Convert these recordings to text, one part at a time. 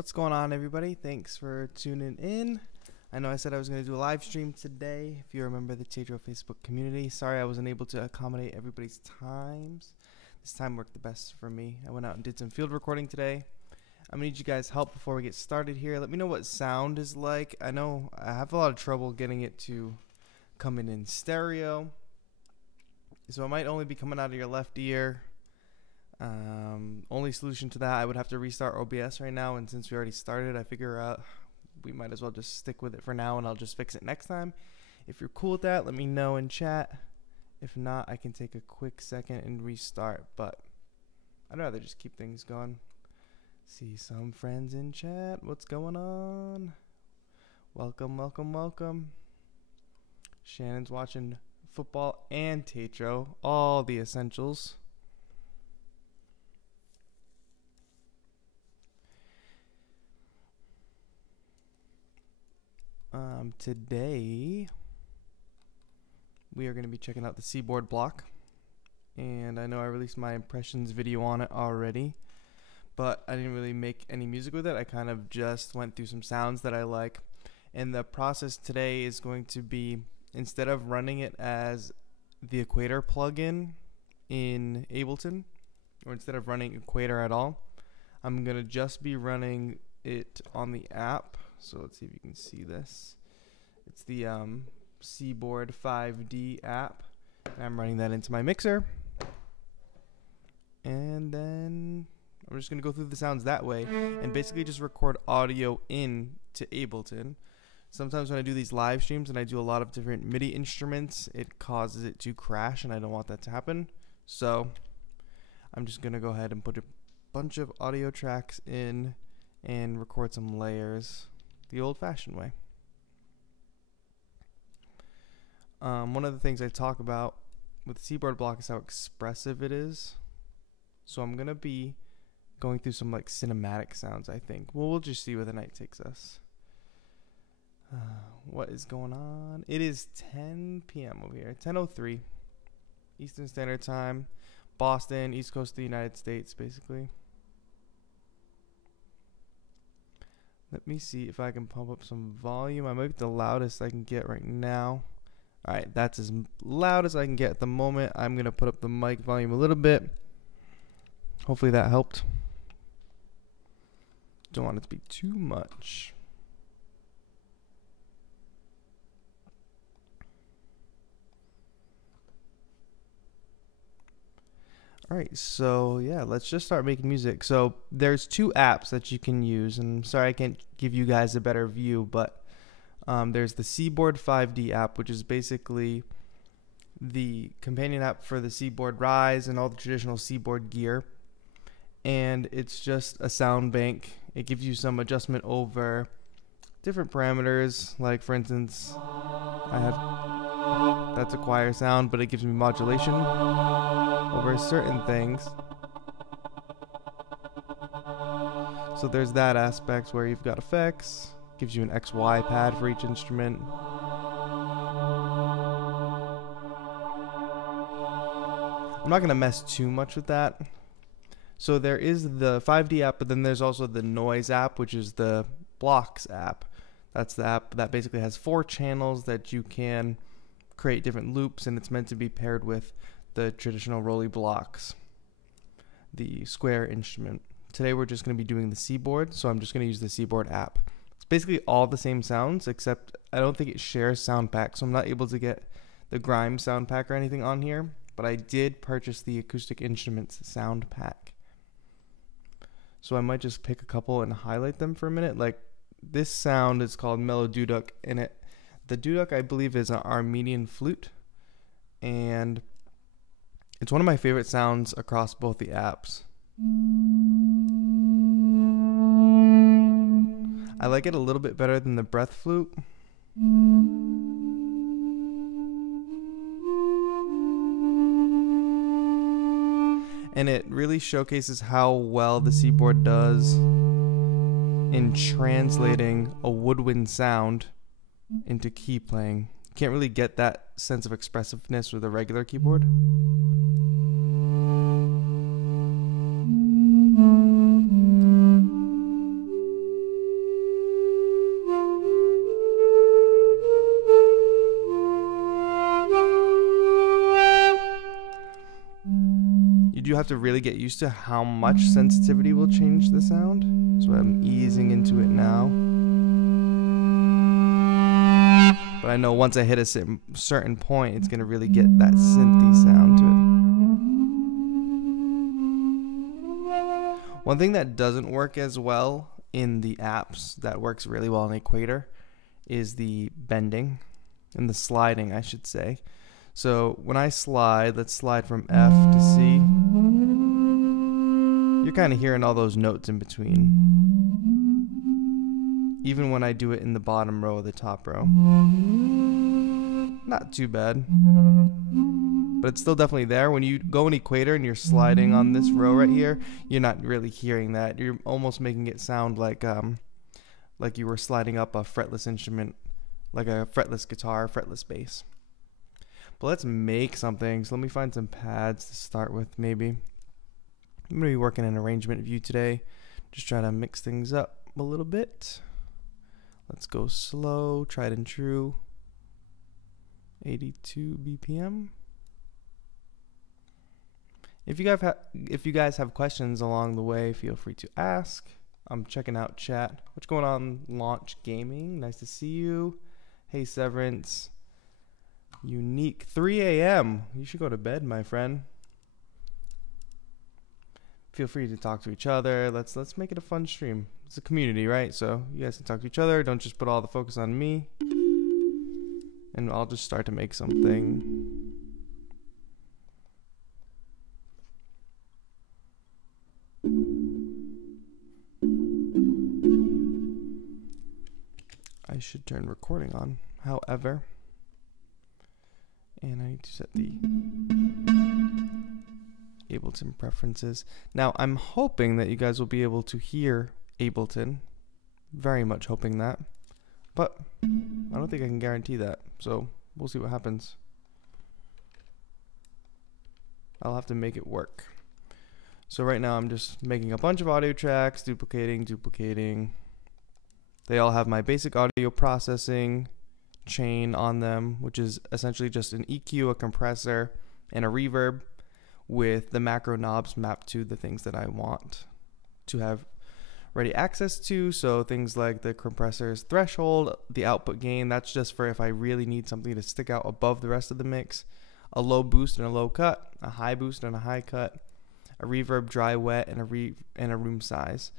What's going on, everybody? Thanks for tuning in. I know I said I was going to do a live stream today, if you remember the TAETRO Facebook community. Sorry I wasn't able to accommodate everybody's times. This time worked the best for me. I went out and did some field recording today. I'm going to need you guys' help before we get started here. Let me know what sound is like. I know I have a lot of trouble getting it to come in stereo, so it might only be coming out of your left ear. Only solution to that, I would have to restart OBS right now, and since we already started, I figure we might as well just stick with it for now, and I'll just fix it next time. If you're cool with that, let me know in chat. If not, I can take a quick second and restart, but I'd rather just keep things going. See some friends in chat. What's going on? Welcome, welcome, welcome. Shannon's watching football and TAETRO, all the essentials. Today we are going to be checking out the Seaboard Block, and I know I released my impressions video on it already, but I didn't really make any music with it. I kind of just went through some sounds that I like, and the process today is going to be, instead of running it as the Equator plugin in Ableton, or instead of running Equator at all, I'm going to just be running it on the app. So let's see if you can see this. It's the Seaboard 5D app. And I'm running that into my mixer. And then I'm just going to go through the sounds that way and basically just record audio in to Ableton. Sometimes when I do these live streams and I do a lot of different MIDI instruments, it causes it to crash, and I don't want that to happen. So I'm just going to go ahead and put a bunch of audio tracks in and record some layers the old-fashioned way. One of the things I talk about with the Seaboard Block is how expressive it is. So I'm gonna be going through some like cinematic sounds, I think. Well, we'll just see where the night takes us. What is going on? It is 10 p.m. over here, 10:03 Eastern Standard Time, Boston, East Coast of the United States, basically. Let me see if I can pump up some volume. I might be the loudest I can get right now. Alright, that's as loud as I can get at the moment. I'm going to put up the mic volume a little bit. Hopefully that helped. Don't want it to be too much. Alright, so yeah, let's just start making music. So there's two apps that you can use, and I'm sorry I can't give you guys a better view, but there's the Seaboard 5D app, which is basically the companion app for the Seaboard Rise and all the traditional Seaboard gear. And it's just a sound bank. It gives you some adjustment over different parameters, like for instance, that's a choir sound, but it gives me modulation over certain things. So there's that aspect where you've got effects, gives you an XY pad for each instrument. I'm not going to mess too much with that. So there is the 5D app, but then there's also the Noise app, which is the Blocks app. That's the app that basically has 4 channels that you can create different loops, and it's meant to be paired with the traditional Rolly blocks, the square instrument. Today we're just going to be doing the Seaboard, so I'm just going to use the Seaboard app. It's basically all the same sounds, except I don't think it shares sound pack, so I'm not able to get the Grime sound pack or anything on here, but I did purchase the Acoustic Instruments sound pack. So I might just pick a couple and highlight them for a minute. Like this sound is called Mellow Duduk, and the duduk I believe is an Armenian flute, and it's one of my favorite sounds across both the apps. I like it a little bit better than the breath flute. And it really showcases how well the Seaboard does in translating a woodwind sound into key playing. You can't really get that sense of expressiveness with a regular keyboard. You do have to really get used to how much sensitivity will change the sound. So I'm easing into it now. But I know once I hit a certain point, it's going to really get that synthy sound to it. One thing that doesn't work as well in the apps that works really well in Equator is the bending and the sliding, I should say. So when I slide, let's slide from F to C. You're kind of hearing all those notes in between. Even when I do it in the bottom row or the top row. Not too bad. But it's still definitely there. When you go in Equator and you're sliding on this row right here, you're not really hearing that. You're almost making it sound like you were sliding up a fretless instrument, like a fretless guitar, fretless bass. But let's make something. So let me find some pads to start with, maybe. I'm going to be working in arrangement view today. Just try to mix things up a little bit. Let's go slow, tried and true. 82 BPM. If you guys have questions along the way, feel free to ask. I'm checking out chat. What's going on, Launch Gaming? Nice to see you. Hey, Severance. Unique. 3 a.m. You should go to bed, my friend. Feel free to talk to each other. Let's make it a fun stream. It's a community, right? So you guys can talk to each other. Don't just put all the focus on me. And I'll just start to make something. I should turn recording on, however. And I need to set the Ableton preferences. Now, I'm hoping that you guys will be able to hear Ableton. Very much hoping that. But I don't think I can guarantee that. So we'll see what happens. I'll have to make it work. So right now I'm just making a bunch of audio tracks, duplicating. They all have my basic audio processing chain on them, which is essentially just an EQ, a compressor, and a reverb with the macro knobs mapped to the things that I want to have ready access to. So things like the compressor's threshold, the output gain, that's just for if I really need something to stick out above the rest of the mix, a low boost and a low cut, a high boost and a high cut, a reverb, dry, wet, and a room size.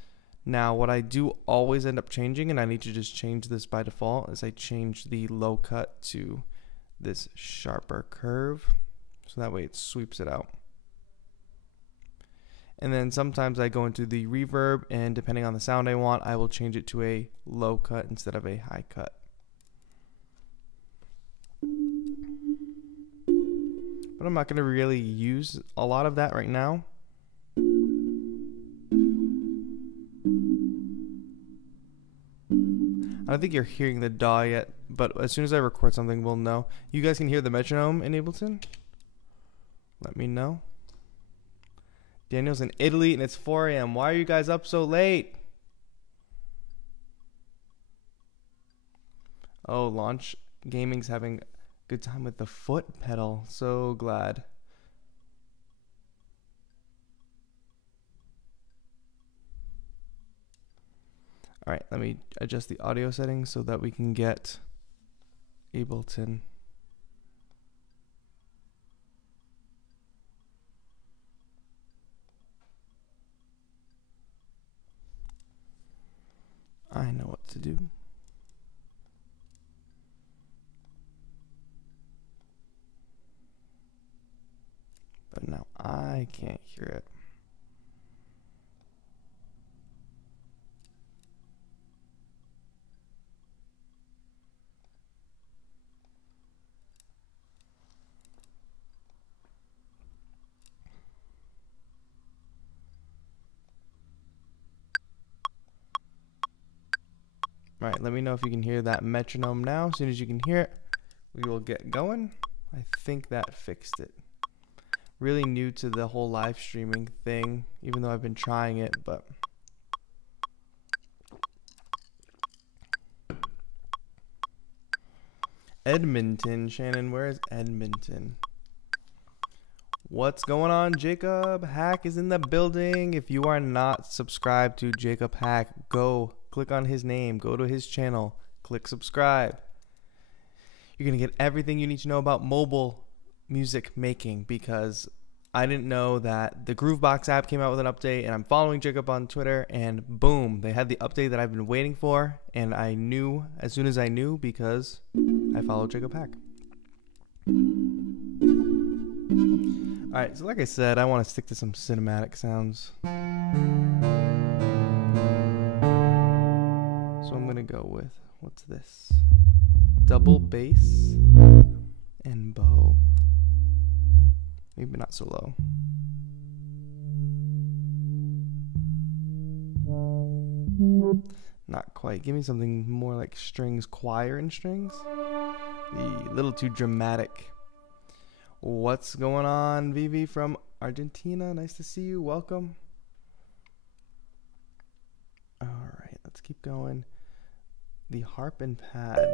Now, what I do always end up changing, and I need to just change this by default, is I change the low cut to this sharper curve. So that way it sweeps it out. And then sometimes I go into the reverb, and depending on the sound I want, I will change it to a low cut instead of a high cut. But I'm not going to really use a lot of that right now. I don't think you're hearing the DAW yet, but as soon as I record something, we'll know. You guys can hear the metronome in Ableton? Let me know. Daniel's in Italy and it's 4 a.m. Why are you guys up so late? Oh, Launch Gaming's having a good time with the foot pedal. So glad. All right, let me adjust the audio settings so that we can get Ableton. I know what to do. But now I can't hear it. All right, let me know if you can hear that metronome now. As soon as you can hear it, we will get going. I think that fixed it. Really new to the whole live streaming thing, even though I've been trying it, but Edmonton, Shannon, where is Edmonton? What's going on? Jacob Hack is in the building. If you are not subscribed to Jacob Hack, go click on his name, go to his channel, click subscribe. You're going to get everything you need to know about mobile music making, because I didn't know that the Groovebox app came out with an update, and I'm following Jacob on Twitter, and boom, they had the update that I've been waiting for, and I knew as soon as I knew because I follow Jacob Hack. Alright, so like I said, I want to stick to some cinematic sounds. So I'm going to go with, what's this? Double bass and bow. Maybe not so low. Not quite. Give me something more like strings, choir and strings. A little too dramatic. What's going on, Vivi from Argentina? Nice to see you. Welcome. Alright, let's keep going. The harp and pad.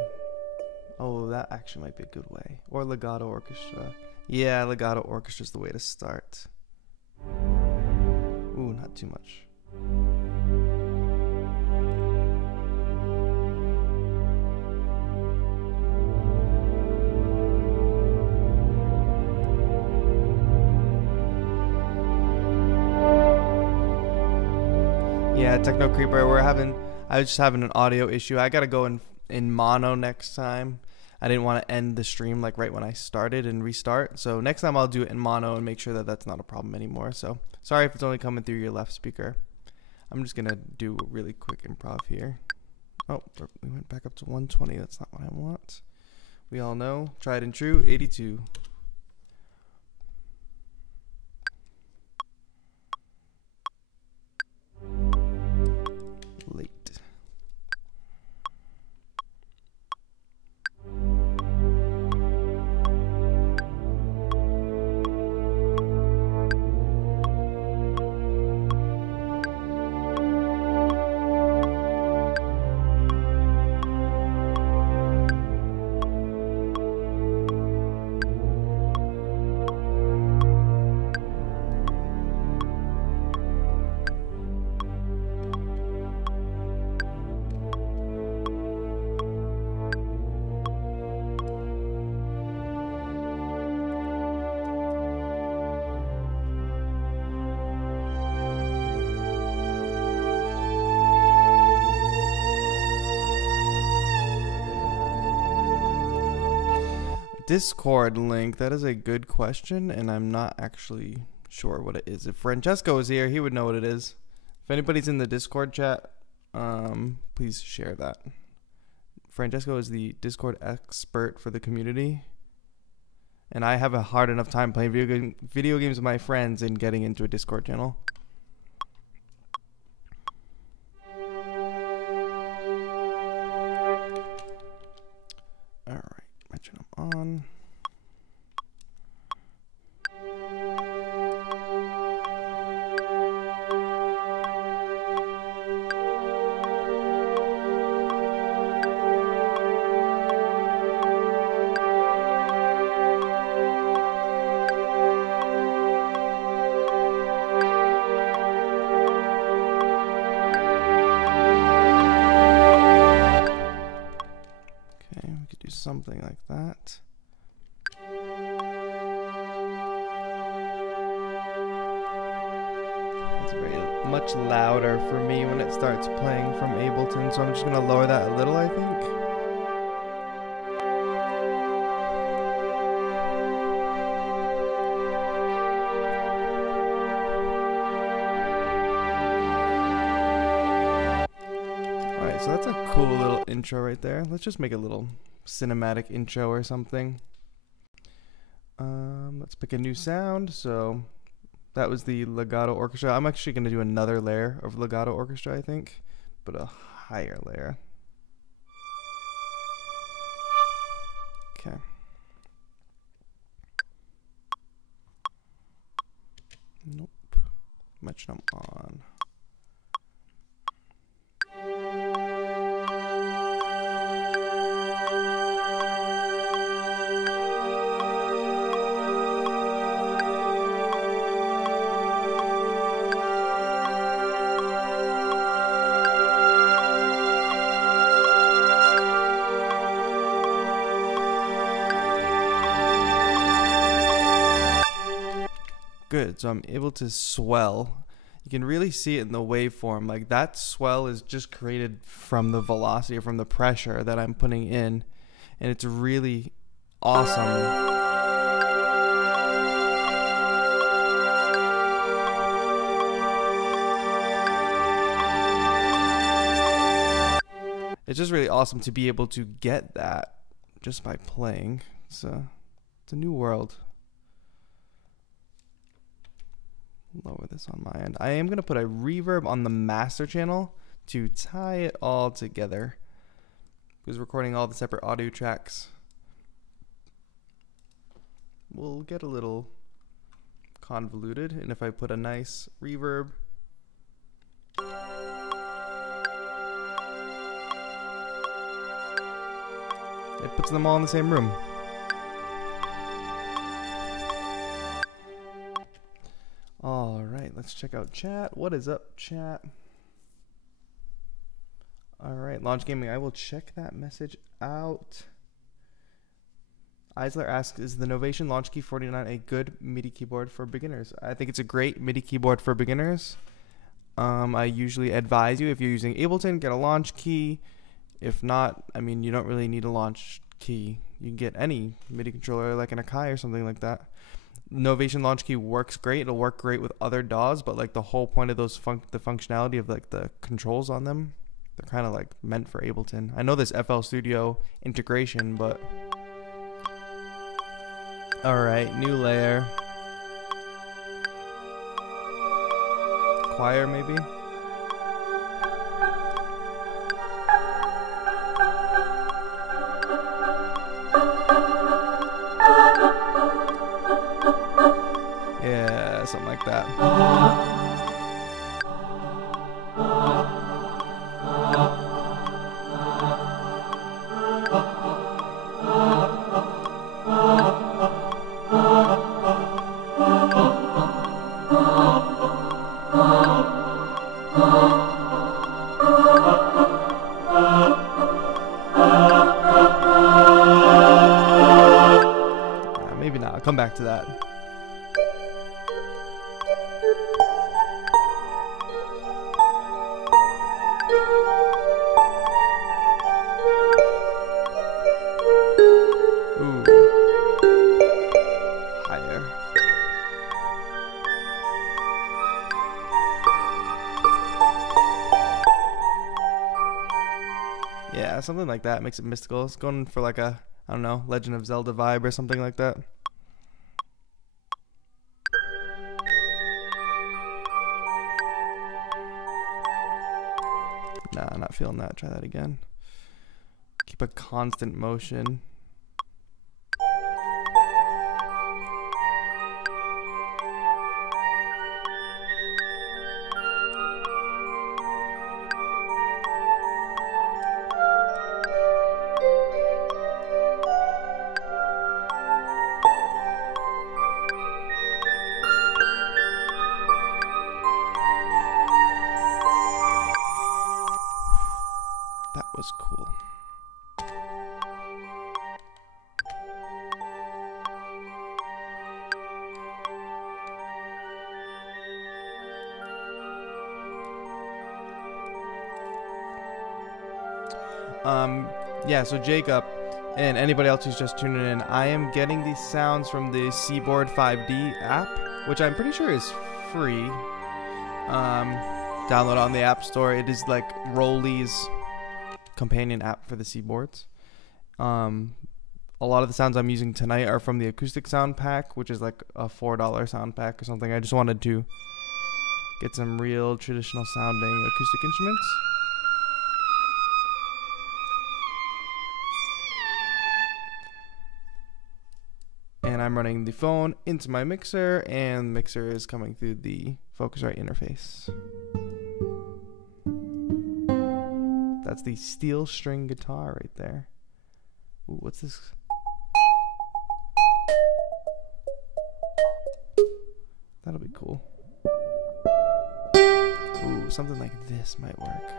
Oh, that actually might be a good way. Or legato orchestra. Yeah, legato orchestra is the way to start. Ooh, not too much. Yeah, Techno Creeper, I was just having an audio issue. I gotta go in mono next time. I didn't want to end the stream like right when I started and restart. So next time I'll do it in mono and make sure that that's not a problem anymore. So sorry if it's only coming through your left speaker. I'm just gonna do a really quick improv here. Oh, we went back up to 120. That's not what I want. We all know, tried and true, 82. Late. Discord link, that is a good question, and I'm not actually sure what it is. If Francesco was here, he would know what it is. If anybody's in the Discord chat, please share that. Francesco is the Discord expert for the community, and I have a hard enough time playing video games with my friends and getting into a Discord channel. On. Okay, we could do something like that. Much louder for me when it starts playing from Ableton, so I'm just gonna lower that a little, I think. Alright, so that's a cool little intro right there. Let's just make a little cinematic intro or something. Let's pick a new sound. So that was the legato orchestra. I'm actually going to do another layer of legato orchestra, I think, but a higher layer. Okay. Nope. Metronome on. good. So I'm able to swell. You can really see it in the waveform. Like that swell is just created from the velocity or from the pressure that I'm putting in. And it's really awesome. It's just really awesome to be able to get that just by playing. It's a new world. Lower this on my end. I am going to put a reverb on the master channel to tie it all together, because recording all the separate audio tracks will get a little convoluted. And if I put a nice reverb, it puts them all in the same room. All right, let's check out chat. What is up, chat? All right, Launch Gaming, I will check that message out. Eisler asks, is the Novation Launch Key 49 a good MIDI keyboard for beginners? I think it's a great MIDI keyboard for beginners. I usually advise you, if you're using Ableton, get a launch key. If not, I mean, you don't really need a launch key. You can get any MIDI controller like an Akai or something like that. Novation launch key works great. It'll work great with other DAWs, but like the whole point of those the functionality of like the controls on them, they're kind of like meant for Ableton. I know there's FL Studio integration, but all right, new layer, choir maybe. Yeah, something like that. Maybe not. I'll come back to that. Yeah, something like that makes it mystical. It's going for like a, I don't know, Legend of Zelda vibe or something like that. Nah, not feeling that. Try that again. Keep a constant motion. That was cool. Yeah, so Jacob and anybody else who's just tuning in, I am getting these sounds from the Seaboard 5D app, which I'm pretty sure is free. Download on the App Store. It is like Rolly's companion app for the Seaboards. A lot of the sounds I'm using tonight are from the acoustic sound pack, which is like a $4 sound pack or something. I just wanted to get some real traditional sounding acoustic instruments. And I'm running the phone into my mixer, and the mixer is coming through the Focusrite interface. That's the steel string guitar right there. Ooh, what's this? That'll be cool. Ooh, something like this might work.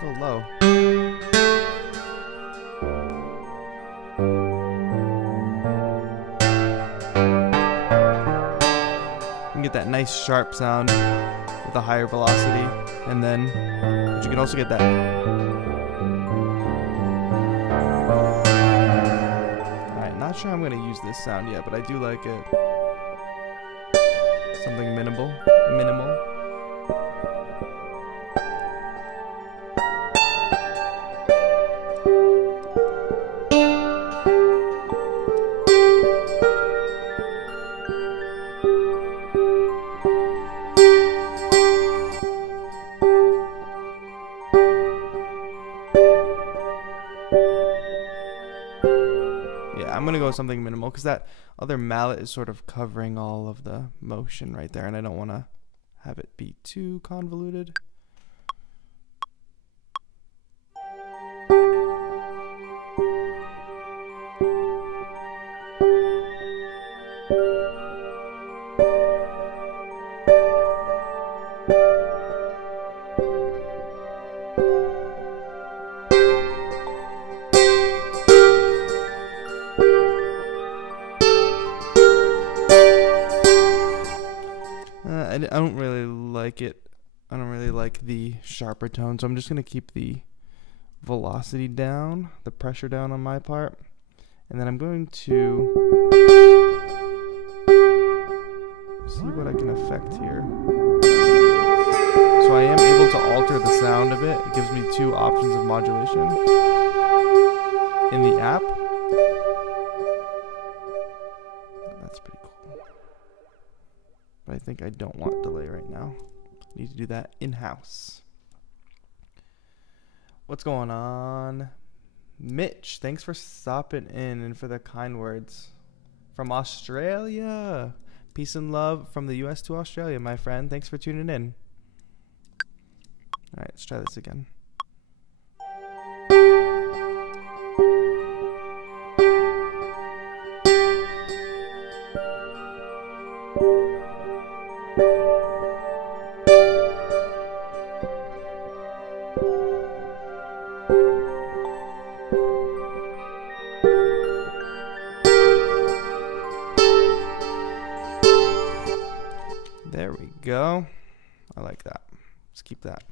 so low. You can get that nice sharp sound with a higher velocity, and then but you can also get that. Alright, not sure I'm gonna use this sound yet, but I do like it. Something minimal. Yeah, I'm gonna go with something minimal because that other mallet is sort of covering all of the motion right there, and I don't want to have it be too convoluted. I don't really like it. I don't really like the sharper tone, so I'm just going to keep the velocity down, the pressure down on my part. And then I'm going to see what I can affect here. So I am able to alter the sound of it. It gives me 2 options of modulation in the app. That's pretty cool. But I think I don't want delay right now. I need to do that in-house. What's going on? Mitch, thanks for stopping in and for the kind words. From Australia. Peace and love from the US to Australia, my friend. Thanks for tuning in. Alright, let's try this again. There we go. I like that. Let's keep that.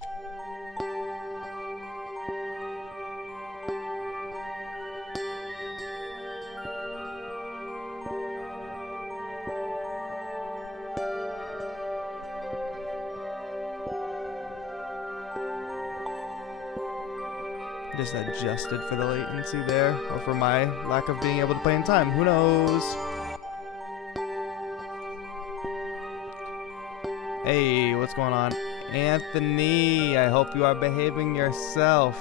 Just adjusted for the latency there, or for my lack of being able to play in time. Who knows? Hey, what's going on? Anthony, I hope you are behaving yourself.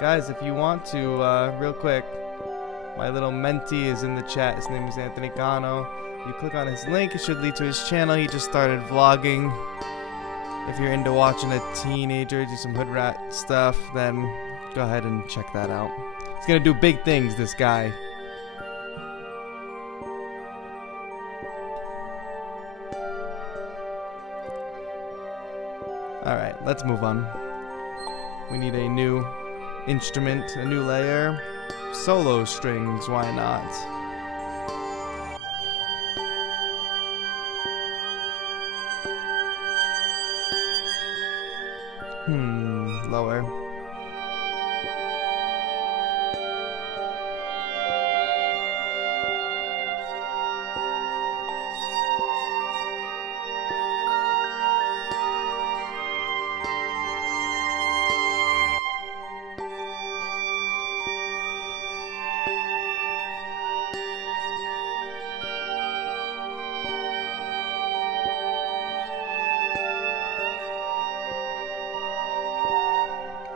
Guys, if you want to, real quick, my little mentee is in the chat. His name is Anthony Cano. You click on his link, it should lead to his channel. He just started vlogging. If you're into watching a teenager do some hood rat stuff, then go ahead and check that out. He's gonna do big things, this guy. Alright, let's move on. We need a new instrument, a new layer. Solo strings, why not? Lower.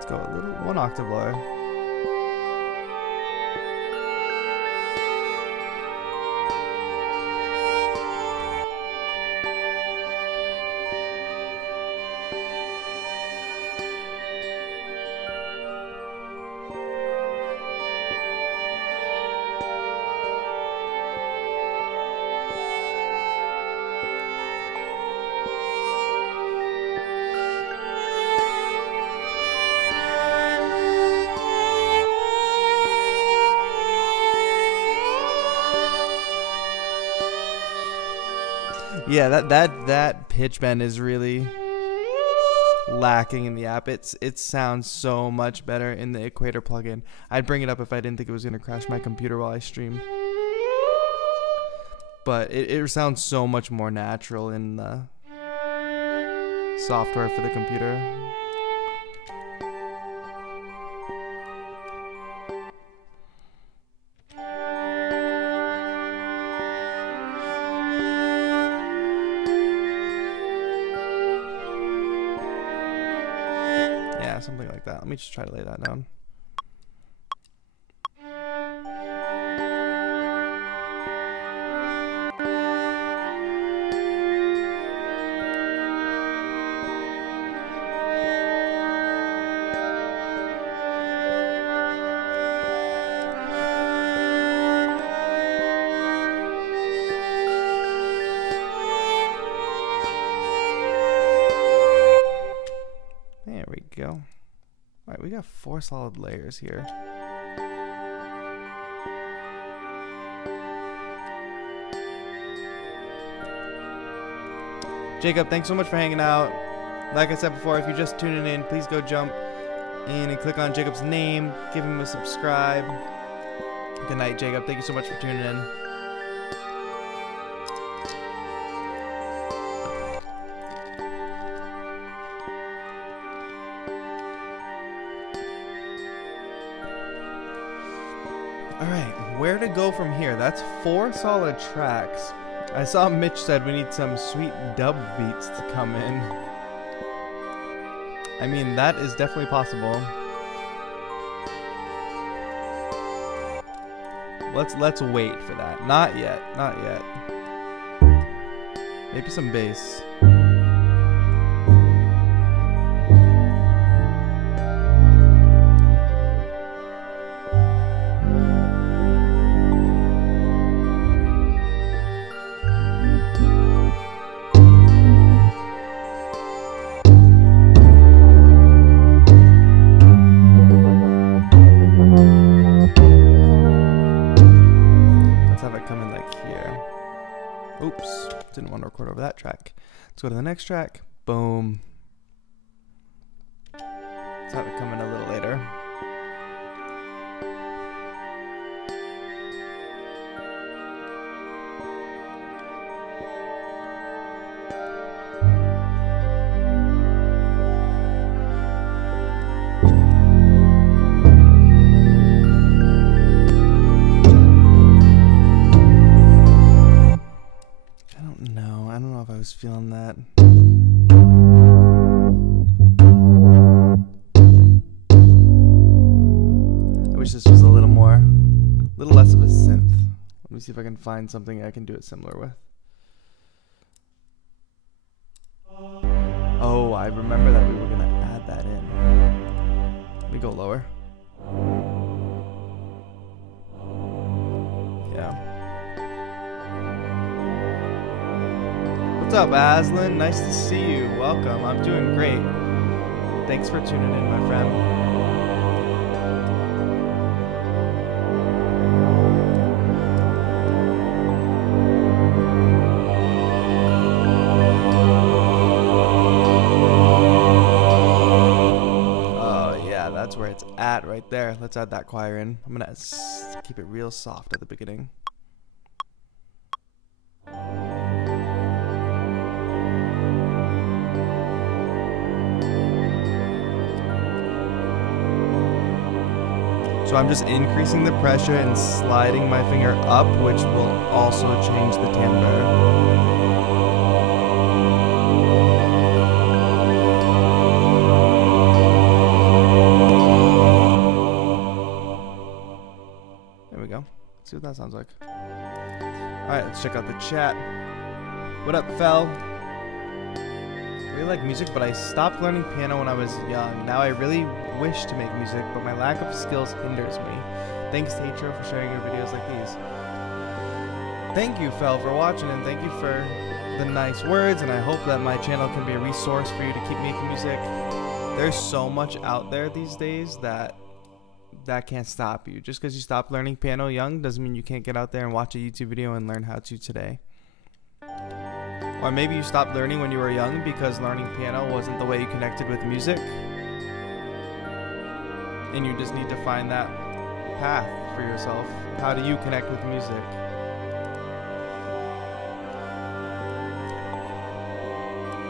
Go a little, 1 octave lower. Yeah, that pitch bend is really lacking in the app. It sounds so much better in the Equator plugin. I'd bring it up if I didn't think it was gonna crash my computer while I stream. But it sounds so much more natural in the software for the computer. Yeah, something like that. Let me just try to lay that down. There we go. All right, we got 4 solid layers here. Jacob, thanks so much for hanging out. Like I said before, if you're just tuning in, please go jump in and click on Jacob's name. Give him a subscribe. Good night, Jacob. Thank you so much for tuning in. Alright, where to go from here? That's 4 solid tracks. I saw Mitch said we need some sweet dub beats to come in. I mean, that is definitely possible. Let's wait for that. Not yet, not yet. Maybe some bass. Oops, didn't want to record over that track. Let's go to the next track. Boom. Let's have it come in a little later. I was feeling that. I wish this was a little less of a synth. Let me see if I can find something I can do it similar with. Oh, I remember that we were gonna add that in. Let me go lower. Yeah. What's up, Aslan? Nice to see you. Welcome. I'm doing great. Thanks for tuning in, my friend. Oh, yeah, that's where it's at right there. Let's add that choir in. I'm going to keep it real soft at the beginning. So I'm just increasing the pressure and sliding my finger up, which will also change the timbre. There we go. Let's see what that sounds like. Alright, let's check out the chat. What up, Fel? I really like music, but I stopped learning piano when I was young. Now I really wish to make music, but my lack of skills hinders me. Thanks, TAETRO, for sharing your videos like these. Thank you, Fel, for watching, and thank you for the nice words, and I hope that my channel can be a resource for you to keep making music. There's so much out there these days that can't stop you. Just because you stopped learning piano young doesn't mean you can't get out there and watch a YouTube video and learn how to today. Or maybe you stopped learning when you were young because learning piano wasn't the way you connected with music. And you just need to find that path for yourself. How do you connect with music?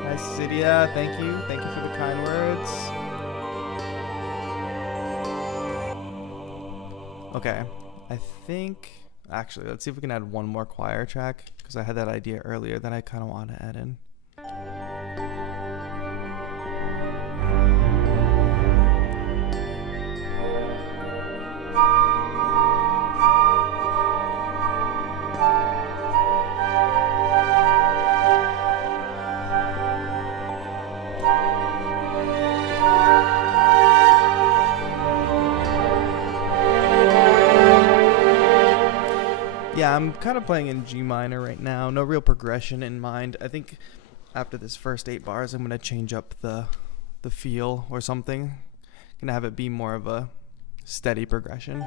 Hi, Cydia. Thank you. Thank you for the kind words. Okay. I think... Actually, let's see if we can add one more choir track, because I had that idea earlier that I kind of want to add in. Yeah, I'm kind of playing in G minor right now. No real progression in mind. I think after this first 8 bars, I'm going to change up the feel or something. Gonna have it be more of a steady progression.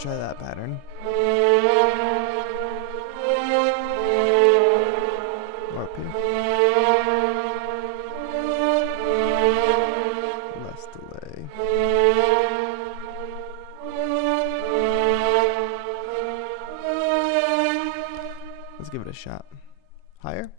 Try that pattern. Or up here. Less delay. Let's give it a shot. Higher.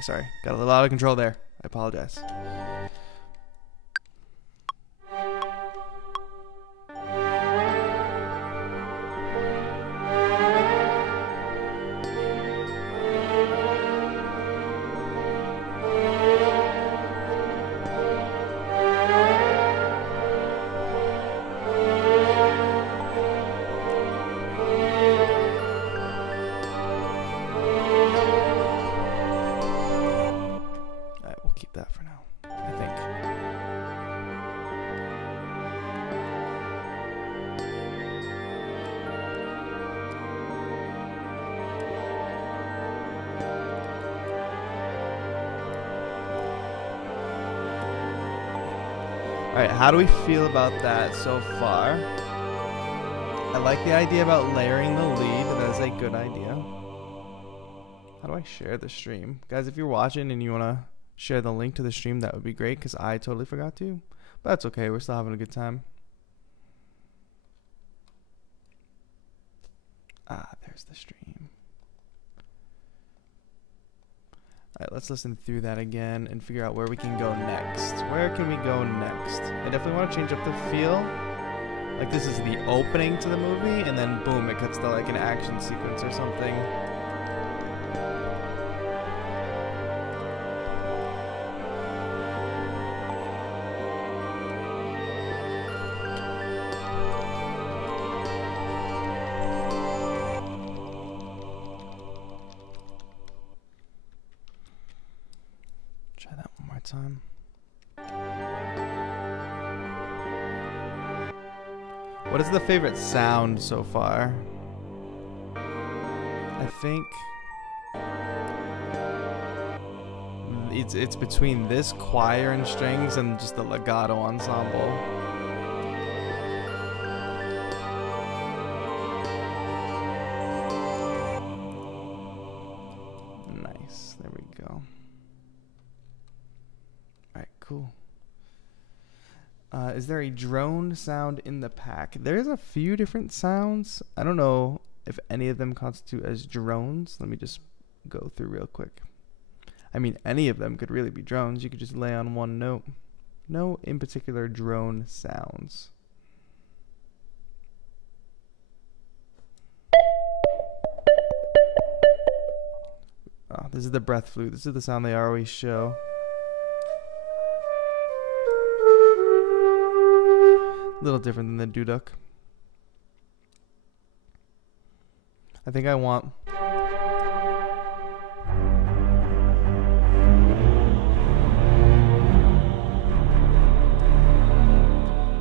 Sorry. Got a little out of control there. I apologize. That for now, I think. Alright, how do we feel about that so far? I like the idea about layering the lead. That is a good idea. How do I share the stream? Guys, if you're watching and you want to share the link to the stream, that would be great, because I totally forgot to. But that's okay, we're still having a good time. Ah, there's the stream. Alright, let's listen through that again and figure out where we can go next. Where can we go next? I definitely want to change up the feel. Like this is the opening to the movie, and then boom, it cuts to like an action sequence or something. Time. What is the favorite sound so far? I think it's between this choir and strings and just the legato ensemble. go. Alright, cool. Is there a drone sound in the pack? There's a few different sounds. I don't know if any of them constitute as drones. Let me just go through real quick. I mean, any of them could really be drones. You could just lay on one note. No in particular drone sounds. Oh, this is the breath flute. This is the sound they always show. A little different than the duduk. I think I want...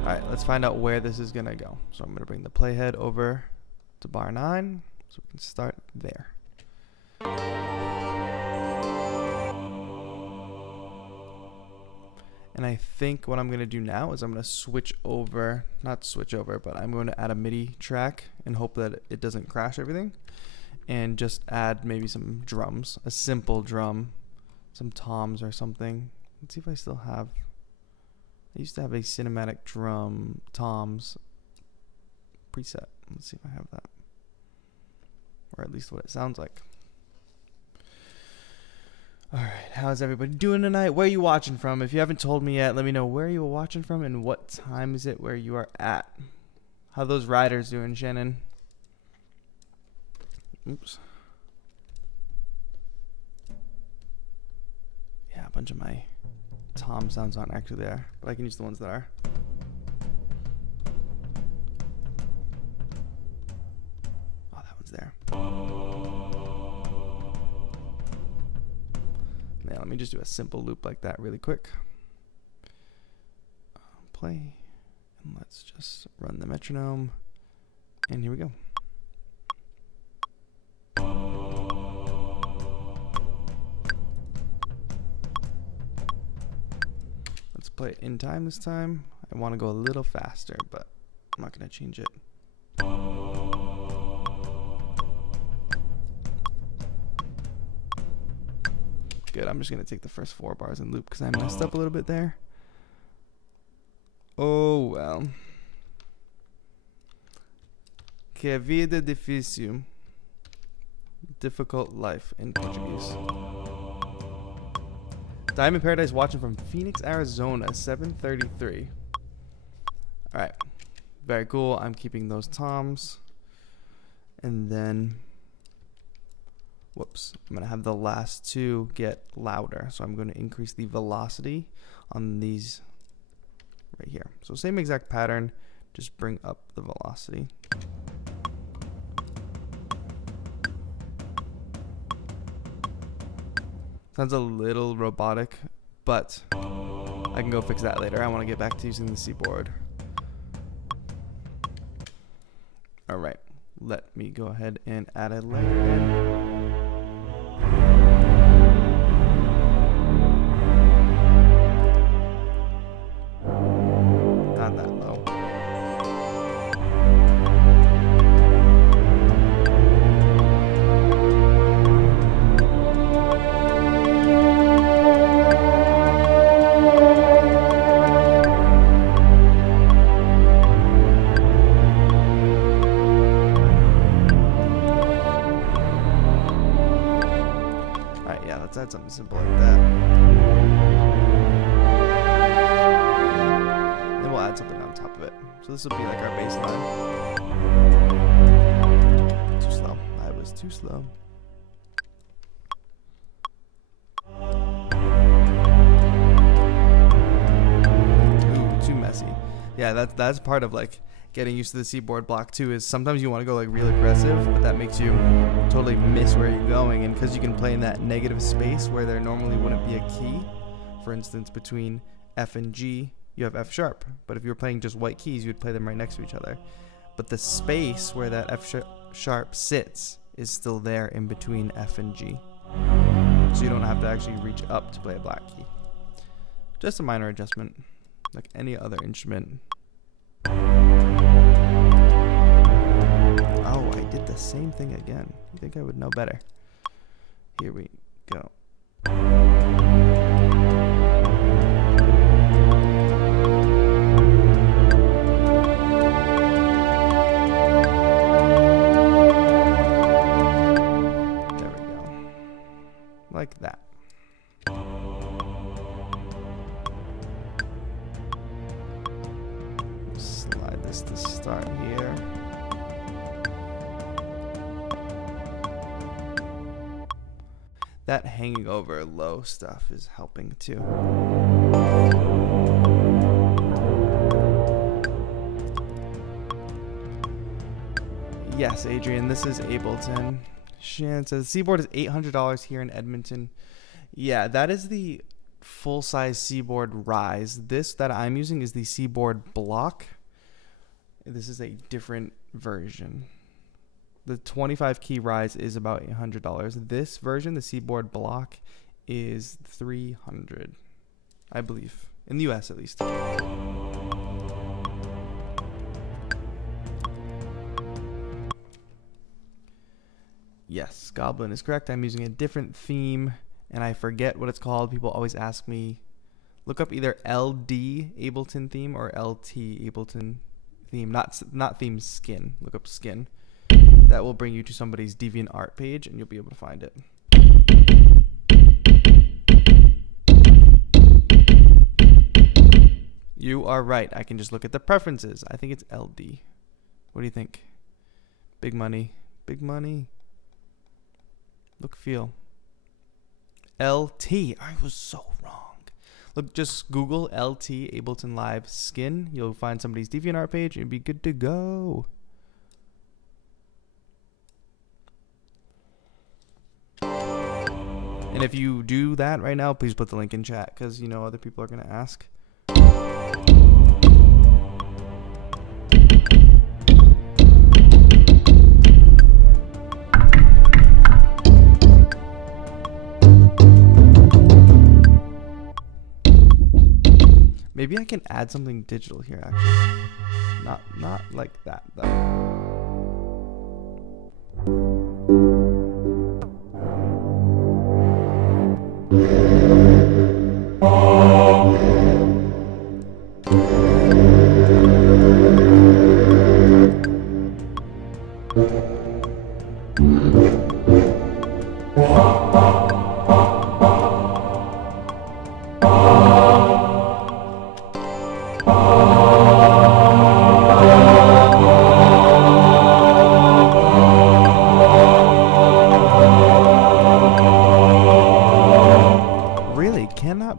Alright, let's find out where this is going to go. So I'm going to bring the playhead over to bar 9, so we can start there. And I think what I'm going to do now is I'm going to switch over, not switch over, but I'm going to add a MIDI track and hope that it doesn't crash everything. And just add maybe some drums, a simple drum, some toms or something. Let's see if I still have, I used to have a cinematic drum toms preset. Let's see if I have that. Or at least what it sounds like. Alright, how's everybody doing tonight? Where are you watching from? If you haven't told me yet, let me know where you are watching from and what time is it where you are at. How are those riders doing, Shannon? Oops. Yeah, a bunch of my tom sounds aren't actually there, but I can use the ones that are. Oh, that one's there. Yeah, let me just do a simple loop like that really quick. Play, and let's just run the metronome, and here we go. Let's play it in time this time. I want to go a little faster, but I'm not going to change it. Good, I'm just going to take the first 4 bars and loop because I messed up a little bit there. Oh, well. Que vida difícil. Difficult life in Portuguese. Diamond Paradise watching from Phoenix, Arizona, 7:33. Alright, very cool. I'm keeping those toms. And then... whoops, I'm going to have the last 2 get louder. So I'm going to increase the velocity on these right here. So same exact pattern, just bring up the velocity. Sounds a little robotic, but I can go fix that later. I want to get back to using the Seaboard. Alright, let me go ahead and add a layer in. Not that low. Alright, yeah, let's add something simple like that. Add something on top of it. So this will be like our baseline. Too slow. I was too slow. Ooh, too messy. Yeah, that's part of like getting used to the Seaboard Block too, is sometimes you want to go like real aggressive, but that makes you totally miss where you're going. And because you can play in that negative space where there normally wouldn't be a key, for instance between F and G, you have F sharp, but if you were playing just white keys, you'd play them right next to each other. But the space where that F sharp sits is still there in between F and G. So you don't have to actually reach up to play a black key. Just a minor adjustment, like any other instrument. Oh, I did the same thing again. You think I would know better? Here we go. like that. Slide this to start here. That hanging over low stuff is helping too. Yes, Adrian, this is Ableton. Shan says Seaboard is $800 here in Edmonton. Yeah, that is the full-size Seaboard Rise. This that I'm using is the Seaboard Block. This is a different version. The 25 key Rise is about $800. This version, the Seaboard Block, is $300, I believe, in the US at least. Yes, Goblin is correct. I'm using a different theme, and I forget what it's called. People always ask me. Look up either LD Ableton theme or LT Ableton theme. Not theme skin. Look up skin. That will bring you to somebody's DeviantArt page, and you'll be able to find it. You are right. I can just look at the preferences. I think it's LD. What do you think? Big money. Big money. Look, feel. LT. I was so wrong. Look, just Google LT Ableton Live skin. You'll find somebody's DeviantArt page, and you'll be good to go. And if you do that right now, please put the link in chat, because you know other people are going to ask. Maybe I can add something digital here, actually. Not like that, though.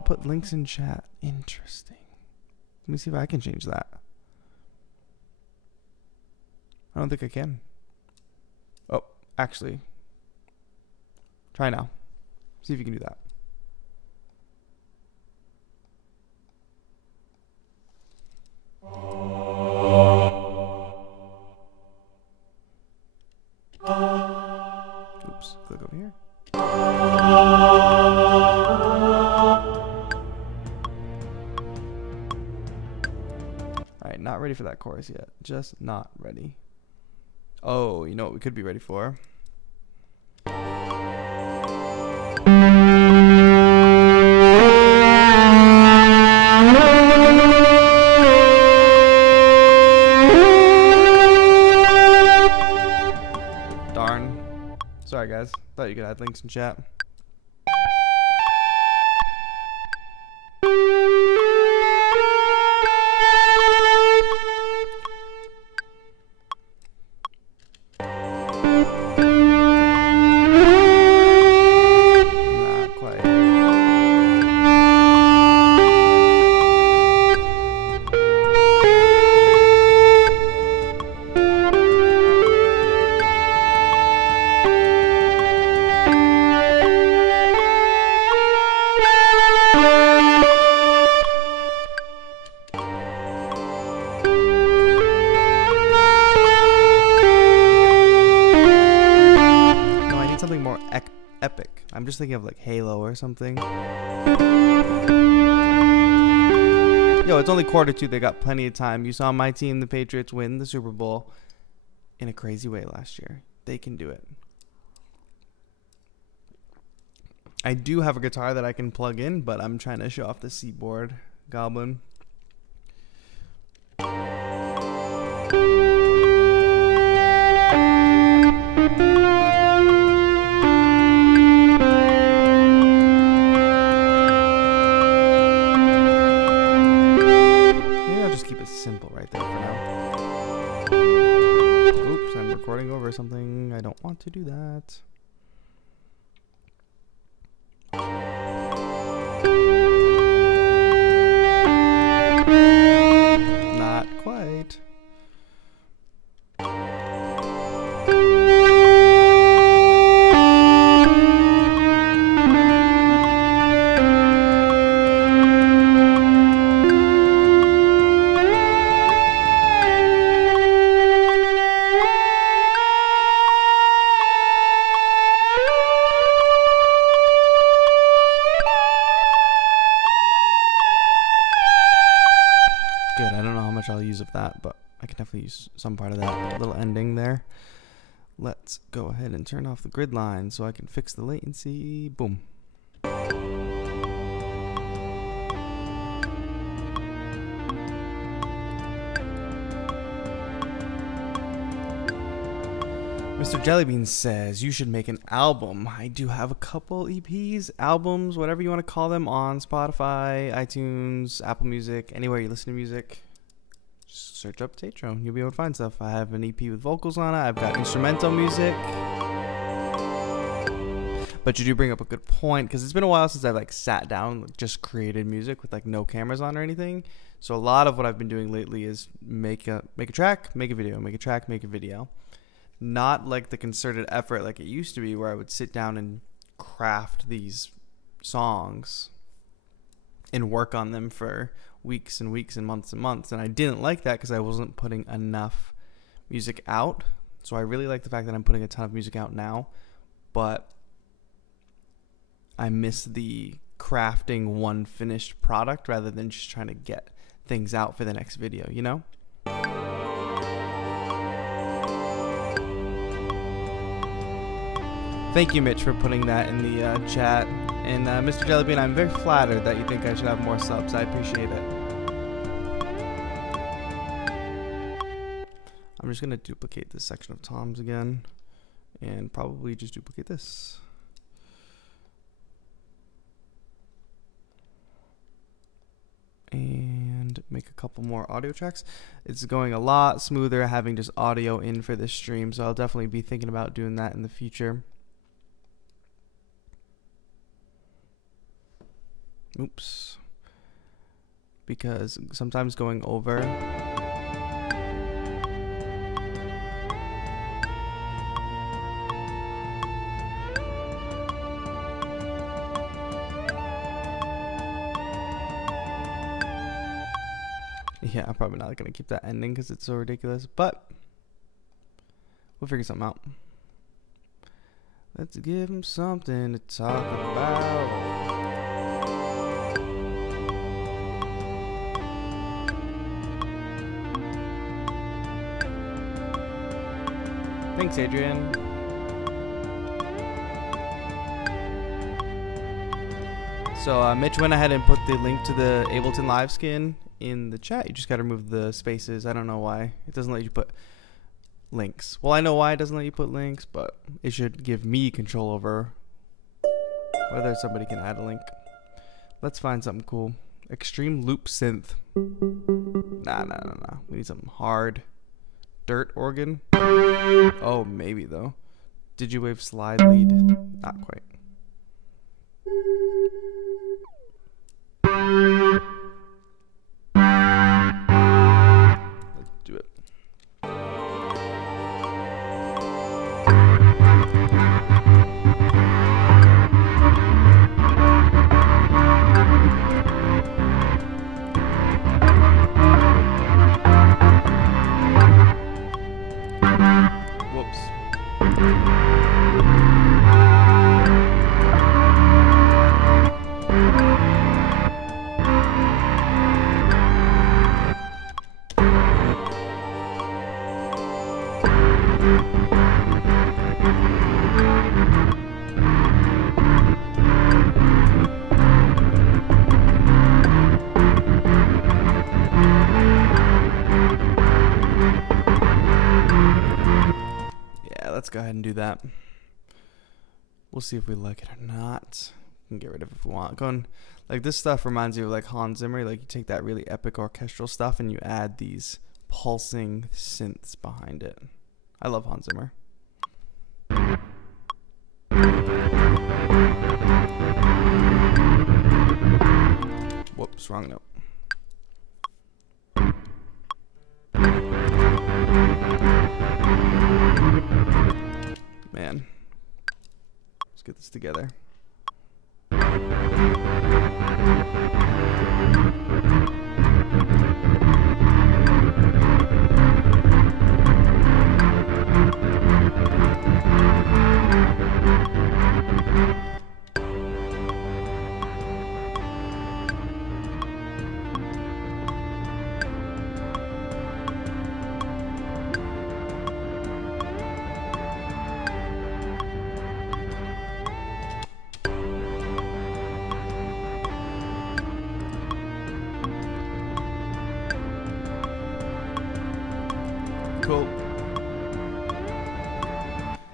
Put links in chat. Interesting. Let me see if I can change that. I don't think I can. Oh, actually. Try now. See if you can do that. Oops, click over here. Alright, not ready for that chorus yet. Just not ready. Oh, you know what we could be ready for? Darn. Sorry guys. Thought you could add links in chat. Epic. I'm just thinking of like Halo or something. Yo, it's only Q2. They got plenty of time. You saw my team, the Patriots, win the Super Bowl in a crazy way last year. They can do it. I do have a guitar that I can plug in, but I'm trying to show off the Seaboard Goblin. do that. Not quite. Good, I don't know how much I'll use of that, but I can definitely use some part of that little ending there. Let's go ahead and turn off the grid line so I can fix the latency. Boom. Mr. Jellybean says you should make an album. I do have a couple EPs, albums, whatever you want to call them, on Spotify, iTunes, Apple Music, anywhere you listen to music. Just search up TAETRO and you'll be able to find stuff. I have an EP with vocals on it. I've got instrumental music. But you do bring up a good point, because it's been a while since I've like sat down, just created music with like no cameras on or anything. So a lot of what I've been doing lately is make a track, make a video, make a track, make a video. Not like the concerted effort like it used to be, where I would sit down and craft these songs and work on them for weeks and weeks and months and months. And I didn't like that because I wasn't putting enough music out. So I really like the fact that I'm putting a ton of music out now, but I miss the crafting one finished product rather than just trying to get things out for the next video, you know? Thank you, Mitch, for putting that in the chat. And Mr. Jellybean, I'm very flattered that you think I should have more subs. I appreciate it. I'm just going to duplicate this section of Tom's again. And probably just duplicate this. And make a couple more audio tracks. It's going a lot smoother having just audio in for this stream. So I'll definitely be thinking about doing that in the future. Oops. Because sometimes going over yeah, I'm probably not going to keep that ending because it's so ridiculous, but we'll figure something out. Let's give him something to talk about. Thanks, Adrian. So Mitch went ahead and put the link to the Ableton live skin in the chat. You just got to remove the spaces. I don't know why it doesn't let you put links. Well, I know why it doesn't let you put links, but it should give me control over whether somebody can add a link. Let's find something cool. Extreme loop synth. Nah. We need something hard. Dirt organ. Oh, maybe though. Digiwave slide lead. Not quite. Let's do it. Let's go ahead and do that. We'll see if we like it or not. We can get rid of it if we want. Going like this stuff reminds you of like Hans Zimmer. Like you take that really epic orchestral stuff and you add these pulsing synths behind it. I love Hans Zimmer. Oops, wrong note. Man, let's get this together. Cool.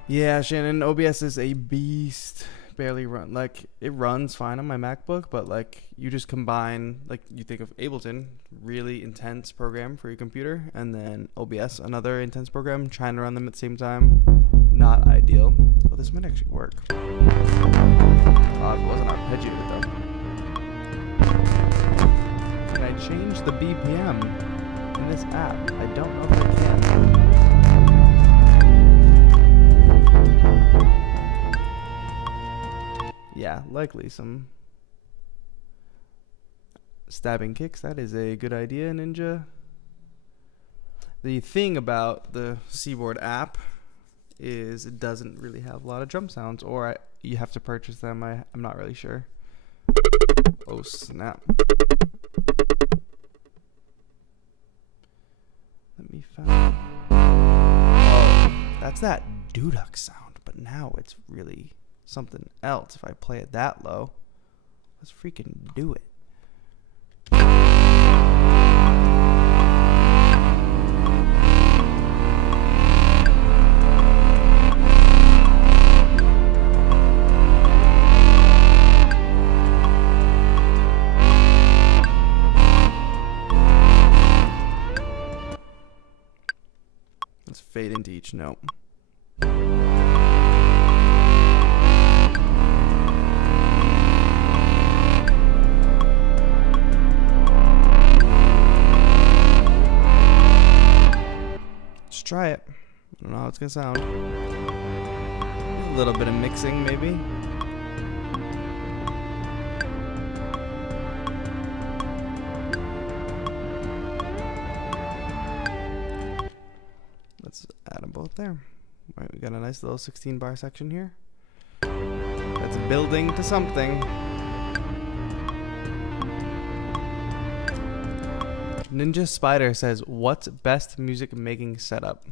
Yeah, Shannon, OBS is a beast. Barely run, like, it runs fine on my MacBook, but like, you just combine, like, you think of Ableton, really intense program for your computer, and then OBS, another intense program, trying to run them at the same time, not ideal. Oh, this might actually work. Oh, it wasn't arpeggiated though. Can I change the BPM in this app? I don't know if I can. Yeah, likely some stabbing kicks. That is a good idea, Ninja. The thing about the Seaboard app is it doesn't really have a lot of drum sounds, or you have to purchase them. I'm not really sure. Oh, snap. Let me find. Oh, that's that duduk sound, but now it's really something else. If I play it that low, let's freaking do it. Let's fade into each note. Try it. I don't know how it's gonna sound. A little bit of mixing, maybe. Let's add them both there. All right, we got a nice little 16-bar section here. That's building to something. Ninja Spider says, what's best music making setup?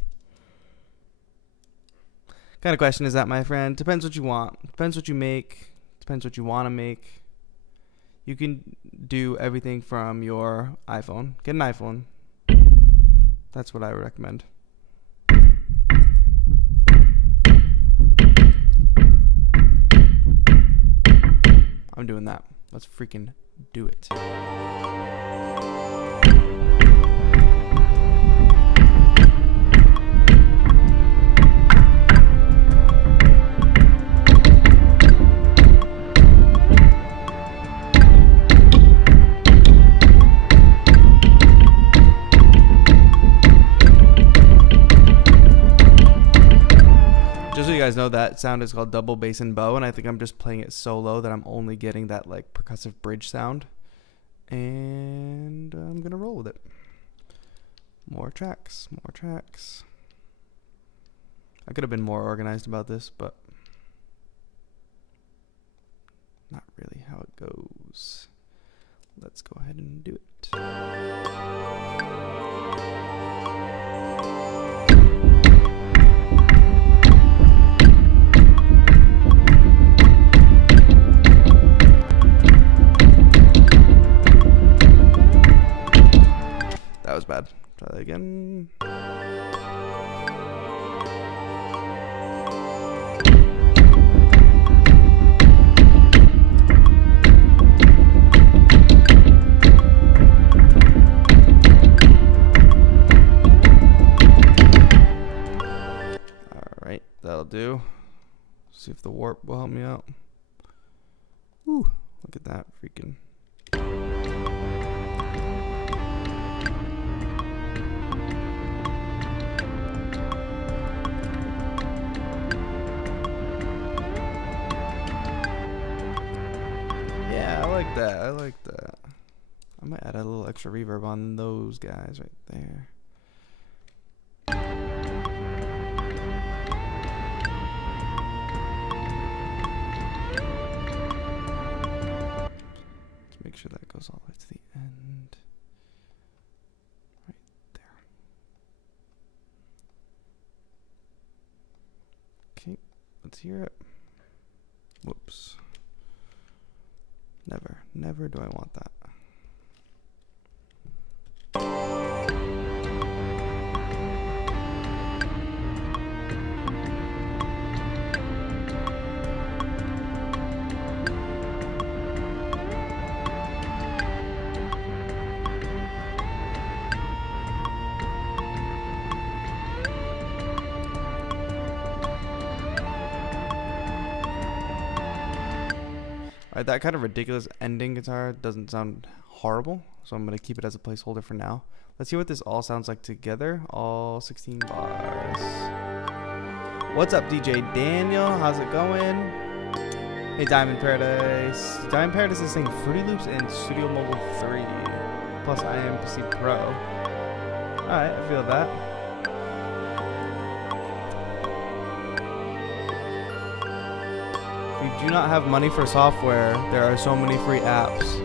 Kind of question is that, my friend? Depends what you want. Depends what you make. Depends what you want to make. You can do everything from your iPhone. Get an iPhone. That's what I would recommend. I'm doing that. Let's freaking do it. You guys know that sound is called double bass and bow, and I think I'm just playing it so low that I'm only getting that like percussive bridge sound, and I'm gonna roll with it. More tracks. I could have been more organized about this, but not really how it goes. Let's go ahead and do it. That was bad. Try that again. Alright, that'll do. See if the warp will help me out. Woo, look at that freaking. like that. I like that. I might add a little extra reverb on those guys right there. Let's make sure that goes all the way to the end. Right there. Okay, let's hear it. Whoops. Never do I want that. Alright, that kind of ridiculous ending guitar doesn't sound horrible, so I'm going to keep it as a placeholder for now. Let's hear what this all sounds like together, all 16 bars. What's up, DJ Daniel? How's it going? Hey, Diamond Paradise. Diamond Paradise is saying Fruity Loops and Studio Mobile 3, plus IMPC Pro. Alright, I feel that. If you do not have money for software, there are so many free apps.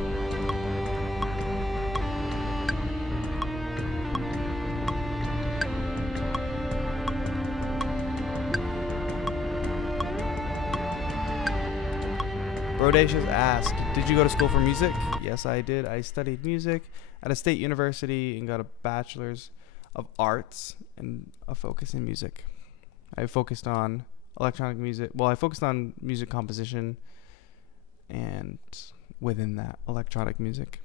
Brodacious asked, did you go to school for music? Yes, I did. I studied music at a state university and got a bachelor's of arts and a focus in music. I focused on electronic music. Well, I focused on music composition and within that, electronic music.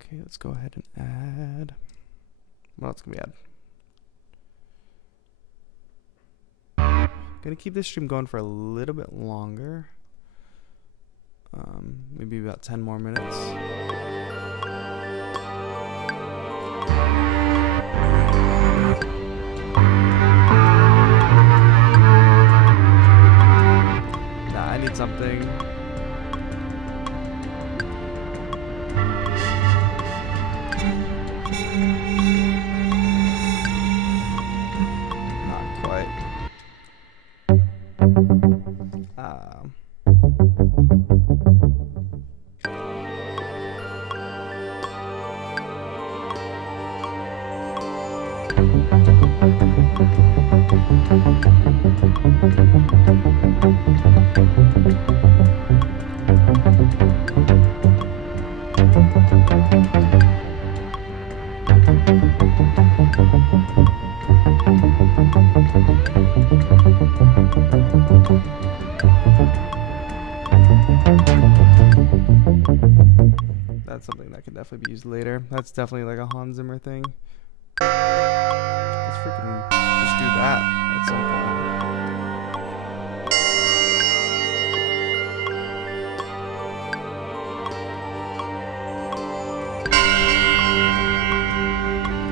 Okay, let's go ahead and add. What else can we add? Gonna keep this stream going for a little bit longer. Maybe about 10 more minutes. I need something. Not quite. That's something that can definitely be used later. That's definitely like a Hans Zimmer thing. Let's freaking just do that at some point.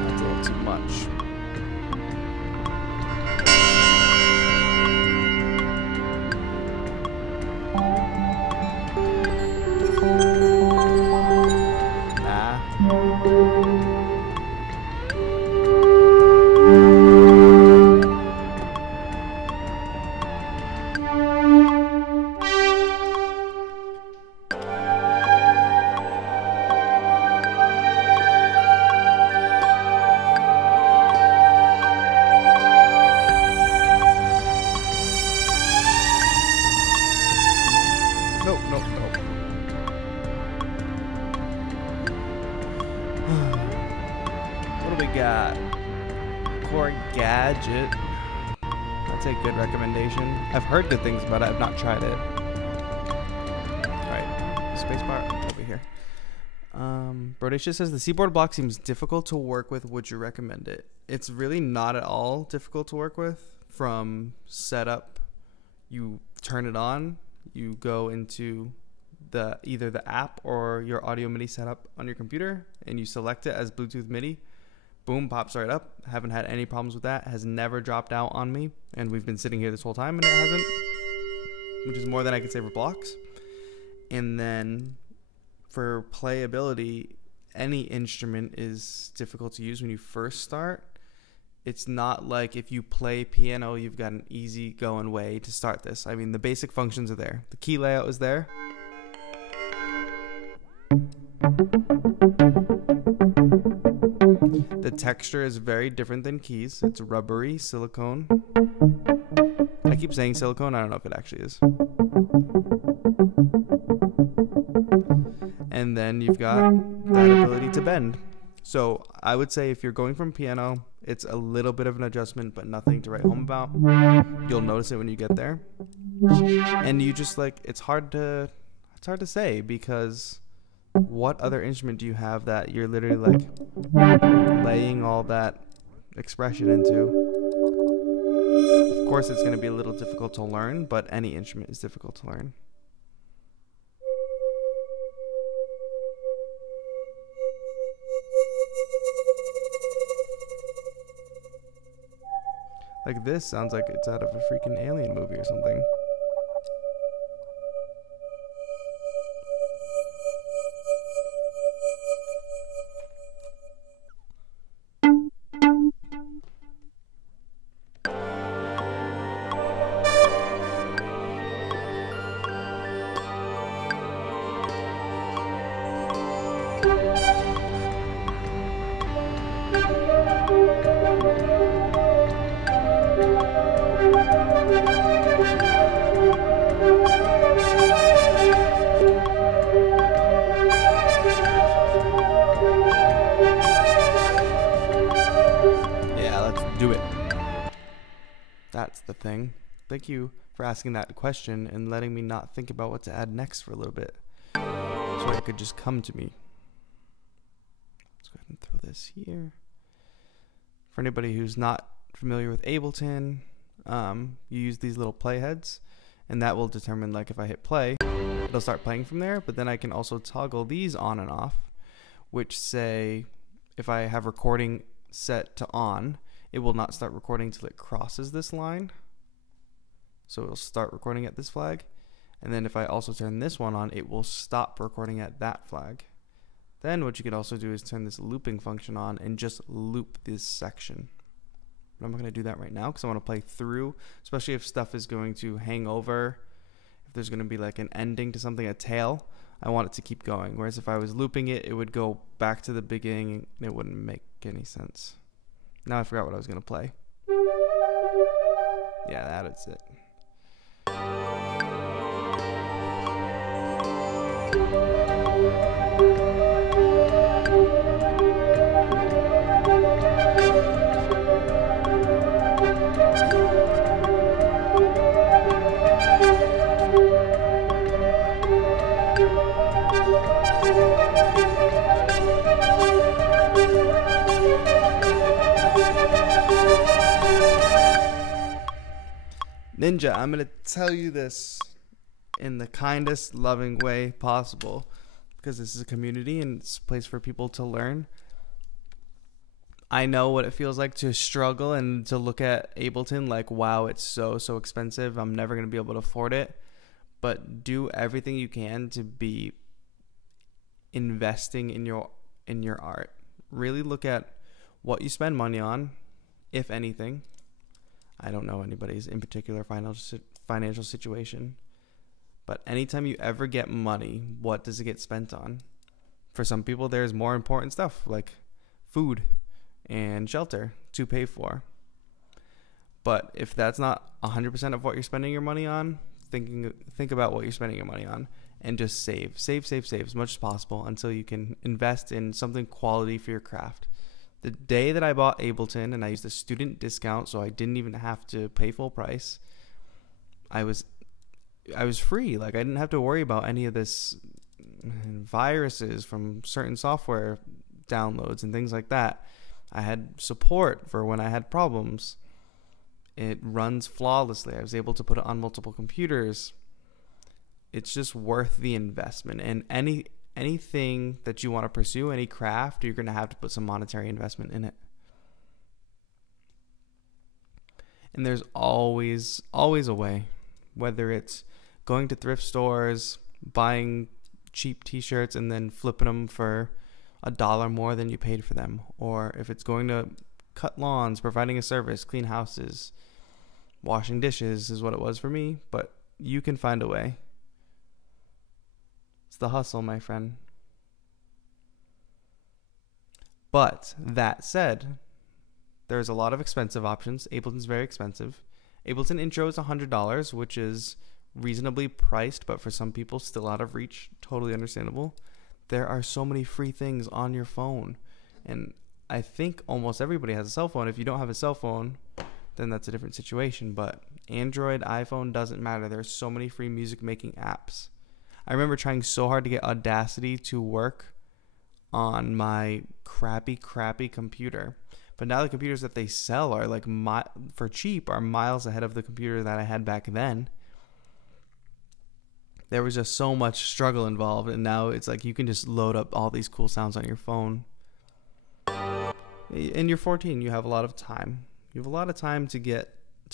That's a little too much. That's a good recommendation. I've heard good things about it. I've not tried it. Alright, spacebar over here. Brodacia says the Seaboard Block seems difficult to work with. Would you recommend it? It's really not at all difficult to work with. From setup, you turn it on, you go into either the app or your audio MIDI setup on your computer, and you select it as Bluetooth MIDI. Boom, pops right up. Haven't had any problems with that. Has never dropped out on me, and we've been sitting here this whole time and it hasn't. which is more than I could say for blocks. And then for playability, any instrument is difficult to use when you first start. It's not like if you play piano, you've got an easy going way to start this. I mean, the basic functions are there. The key layout is there. The texture is very different than keys. It's rubbery, silicone. I keep saying silicone. I don't know if it actually is. And then you've got that ability to bend. So I would say if you're going from piano, it's a little bit of an adjustment, but nothing to write home about. You'll notice it when you get there. And you just like, it's hard to say, because what other instrument do you have that you're literally like laying all that expression into? Of course, it's going to be a little difficult to learn, but any instrument is difficult to learn. Like this sounds like it's out of a freaking alien movie or something. Do it. That's the thing. Thank you for asking that question and letting me not think about what to add next for a little bit, so it could just come to me. Let's go ahead and throw this here. For anybody who's not familiar with Ableton, you use these little playheads, and that will determine, like, if I hit play, it'll start playing from there. But then I can also toggle these on and off, which say if I have recording set to on, it will not start recording till it crosses this line. So it'll start recording at this flag. And then if I also turn this one on, it will stop recording at that flag. Then what you could also do is turn this looping function on and just loop this section. But I'm not going to do that right now because I want to play through, especially if stuff is going to hang over. If there's going to be like an ending to something, a tail, I want it to keep going. Whereas if I was looping it, it would go back to the beginning and it wouldn't make any sense. Now I forgot what I was going to play. Yeah, that's it. Ninja, I'm going to tell you this in the kindest, loving way possible, because this is a community and it's a place for people to learn. I know what it feels like to struggle and to look at Ableton like, wow, it's so expensive. I'm never going to be able to afford it. But do everything you can to be investing in your art. Really look at what you spend money on, if anything. I don't know anybody's in particular financial situation, but anytime you ever get money, what does it get spent on? For some people, there's more important stuff like food and shelter to pay for. But if that's not 100% of what you're spending your money on, think about what you're spending your money on and just save as much as possible until you can invest in something quality for your craft. The day that I bought Ableton and I used a student discount, so I didn't even have to pay full price, I was free. Like, I didn't have to worry about any of this viruses from certain software downloads and things like that. I had support for when I had problems. It runs flawlessly. I was able to put it on multiple computers. It's just worth the investment. And anything that you want to pursue, any craft, you're going to have to put some monetary investment in it. And there's always a way, whether it's going to thrift stores, buying cheap t-shirts and then flipping them for $1 more than you paid for them. Or if it's going to cut lawns, providing a service, clean houses, washing dishes is what it was for me. But you can find a way. It's the hustle, my friend. But that said, there's a lot of expensive options. Ableton's very expensive. Ableton Intro is $100, which is reasonably priced, but for some people still out of reach. Totally understandable. There are so many free things on your phone, and I think almost everybody has a cell phone. If you don't have a cell phone, then that's a different situation, but Android, iPhone, doesn't matter. There's so many free music making apps. I remember trying so hard to get Audacity to work on my crappy computer, but now the computers that they sell are like for cheap are miles ahead of the computer that I had back then. There was just so much struggle involved, and now it's like you can just load up all these cool sounds on your phone. And you're 14, you have a lot of time. You have a lot of time to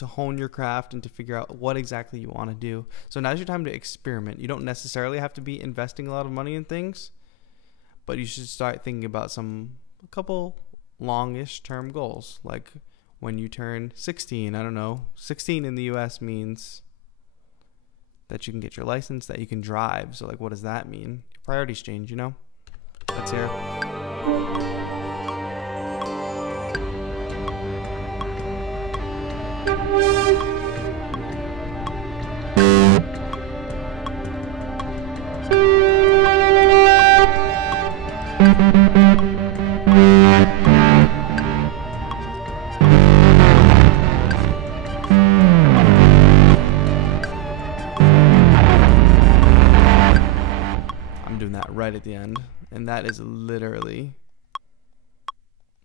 hone your craft and to figure out what exactly you want to do. So now's your time to experiment. You don't necessarily have to be investing a lot of money in things, but you should start thinking about a couple longish term goals. Like when you turn 16, I don't know, 16 in the US means that you can get your license, that you can drive. So like, what does that mean? Your priorities change, you know? Let's hear it. Right at the end, and that is literally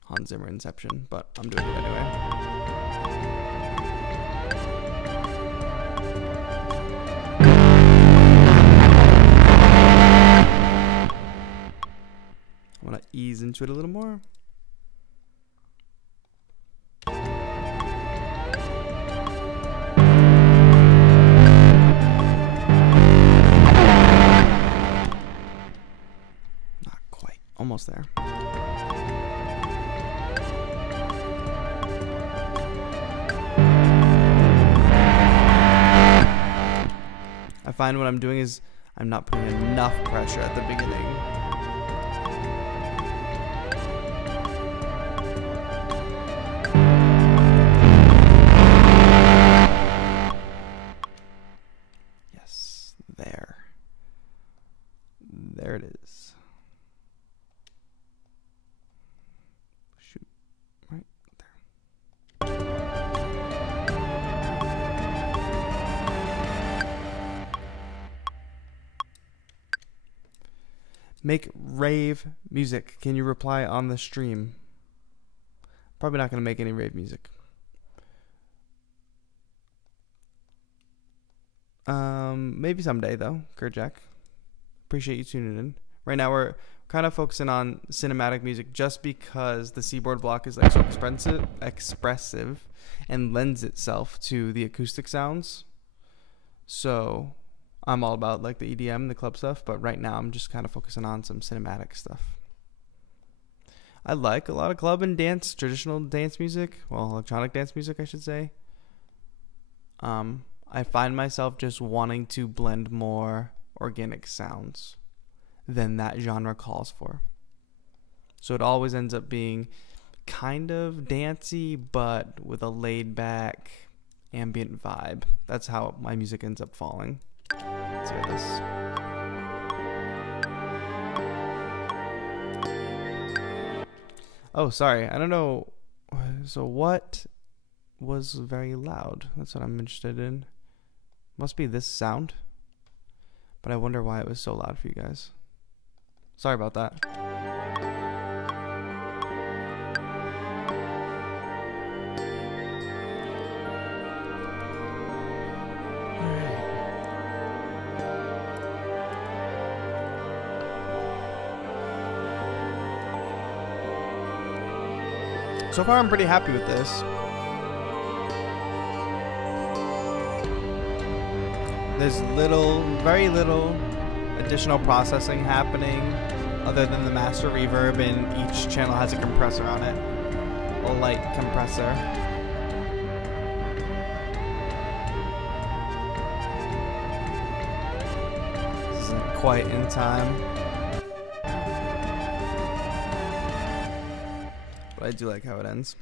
Hans Zimmer Inception, but I'm doing it anyway. I want to ease into it a little more. Almost there. I find what I'm doing is I'm not putting enough pressure at the beginning. Yes, there. There it is. Make rave music. Can you reply on the stream? Probably not going to make any rave music. Maybe someday though, Kerjack. Appreciate you tuning in. Right now we're kind of focusing on cinematic music just because the Seaboard Block is like so expressive and lends itself to the acoustic sounds. So I'm all about like the EDM, the club stuff, but right now I'm just kind of focusing on some cinematic stuff. I like a lot of club and dance, traditional dance music, well, electronic dance music, I should say. I find myself just wanting to blend more organic sounds than that genre calls for. So it always ends up being kind of dancey, but with a laid back ambient vibe. That's how my music ends up falling. Let's hear this. Oh, sorry. I don't know. So what was very loud? That's what I'm interested in. Must be this sound. But I wonder why it was so loud for you guys. Sorry about that. So far, I'm pretty happy with this. There's very little additional processing happening other than the master reverb, and each channel has a compressor on it, a light compressor. This isn't quite in time, but I do like how it ends.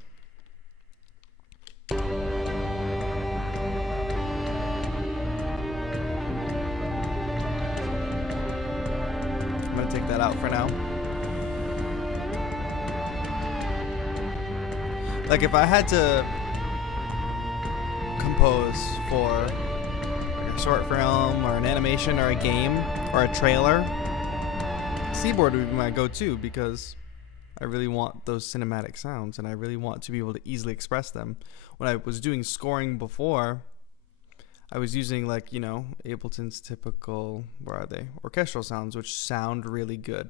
Take that out for now. Like if I had to compose for like a short film or an animation or a game or a trailer, Seaboard would be my go-to, because I really want those cinematic sounds and I really want to be able to easily express them. When I was doing scoring before, I was using, like, you know, Ableton's typical, where are they? Orchestral sounds, which sound really good.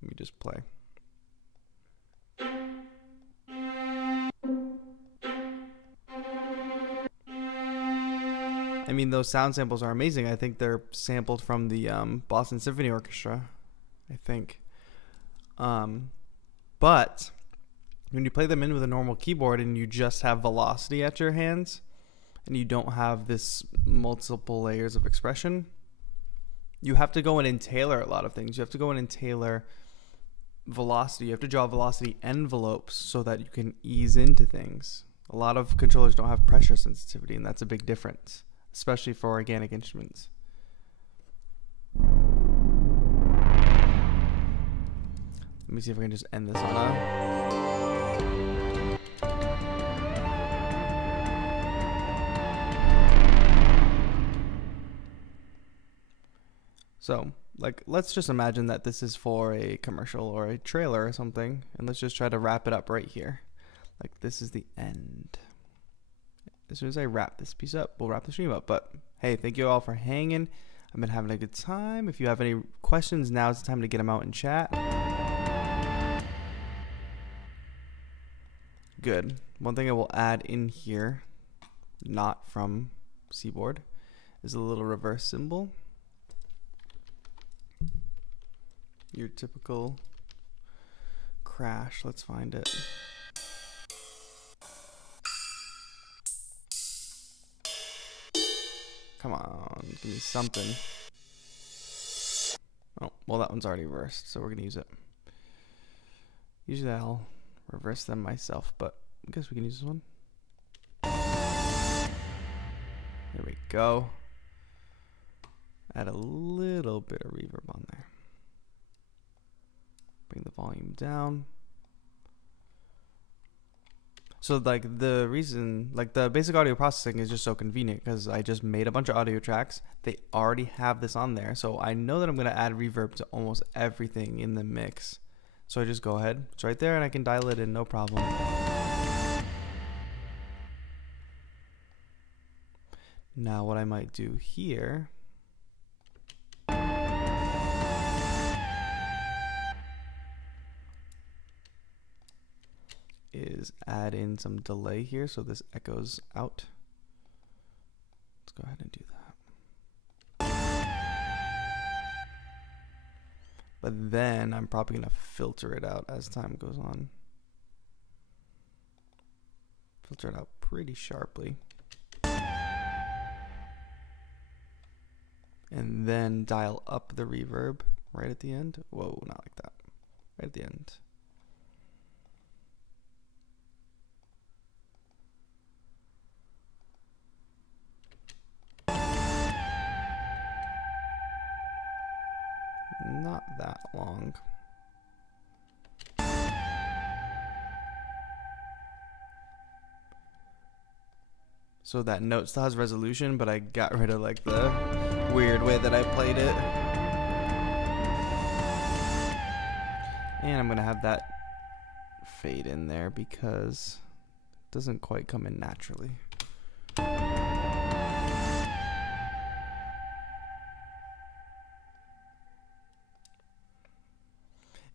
Let me just play. I mean, those sound samples are amazing. I think they're sampled from the Boston Symphony Orchestra, I think. But when you play them in with a normal keyboard and you just have velocity at your hands, and you don't have this multiple layers of expression, you have to go in and tailor a lot of things. You have to go in and tailor velocity. You have to draw velocity envelopes so that you can ease into things. A lot of controllers don't have pressure sensitivity, and that's a big difference, especially for organic instruments. Let me see if I can just end this on a... So, like, let's just imagine that this is for a commercial or a trailer or something, and let's just try to wrap it up right here. Like, this is the end. As soon as I wrap this piece up, we'll wrap the stream up. But, hey, thank you all for hanging. I've been having a good time. If you have any questions, now's the time to get them out in chat. Good. One thing I will add in here, not from Seaboard, is a little reverse cymbal. Your typical crash. Let's find it. Come on, give me something. Oh, well, that one's already reversed, so we're gonna use it. Usually I'll reverse them myself, but I guess we can use this one. There we go. Add a little bit of reverb on there. Bring the volume down. So, like, the reason, like, the basic audio processing is just so convenient because I just made a bunch of audio tracks. They already have this on there, so I know that I'm going to add reverb to almost everything in the mix. So I just go ahead, it's right there, and I can dial it in, no problem. Now what I might do here is add in some delay here so this echoes out. Let's go ahead and do that. But then I'm probably going to filter it out as time goes on. Filter it out pretty sharply. And then dial up the reverb right at the end. Whoa, not like that. Right at the end. Not that long. So that note still has resolution, but I got rid of like the weird way that I played it. And I'm gonna have that fade in there because it doesn't quite come in naturally.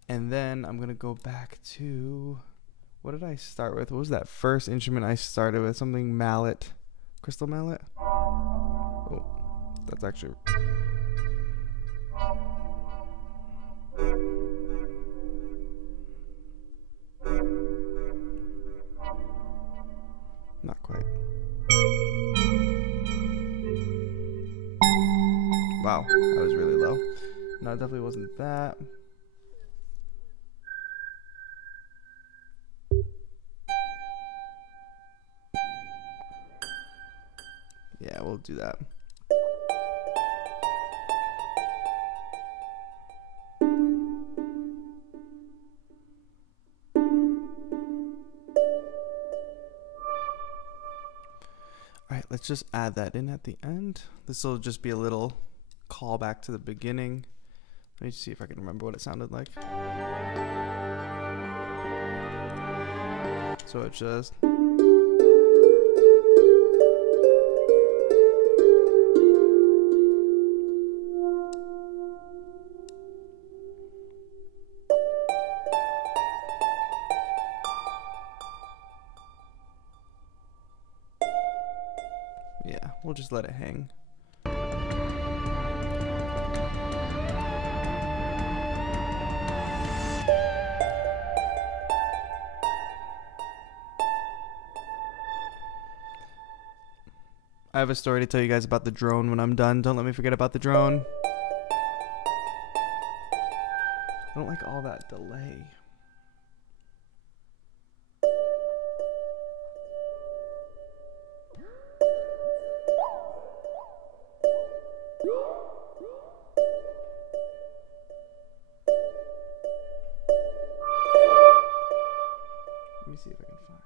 And then I'm gonna go back to, what did I start with? What was that first instrument I started with? Something mallet, crystal mallet. Oh. That's actually... Not quite. Wow, that was really low. No, it definitely wasn't that. Yeah, we'll do that. Alright, let's just add that in at the end. This will just be a little callback to the beginning. Let me see if I can remember what it sounded like. So it's just... Yeah, we'll just let it hang. I have a story to tell you guys about the drone when I'm done. Don't let me forget about the drone. I don't like all that delay. Let me see if I can find.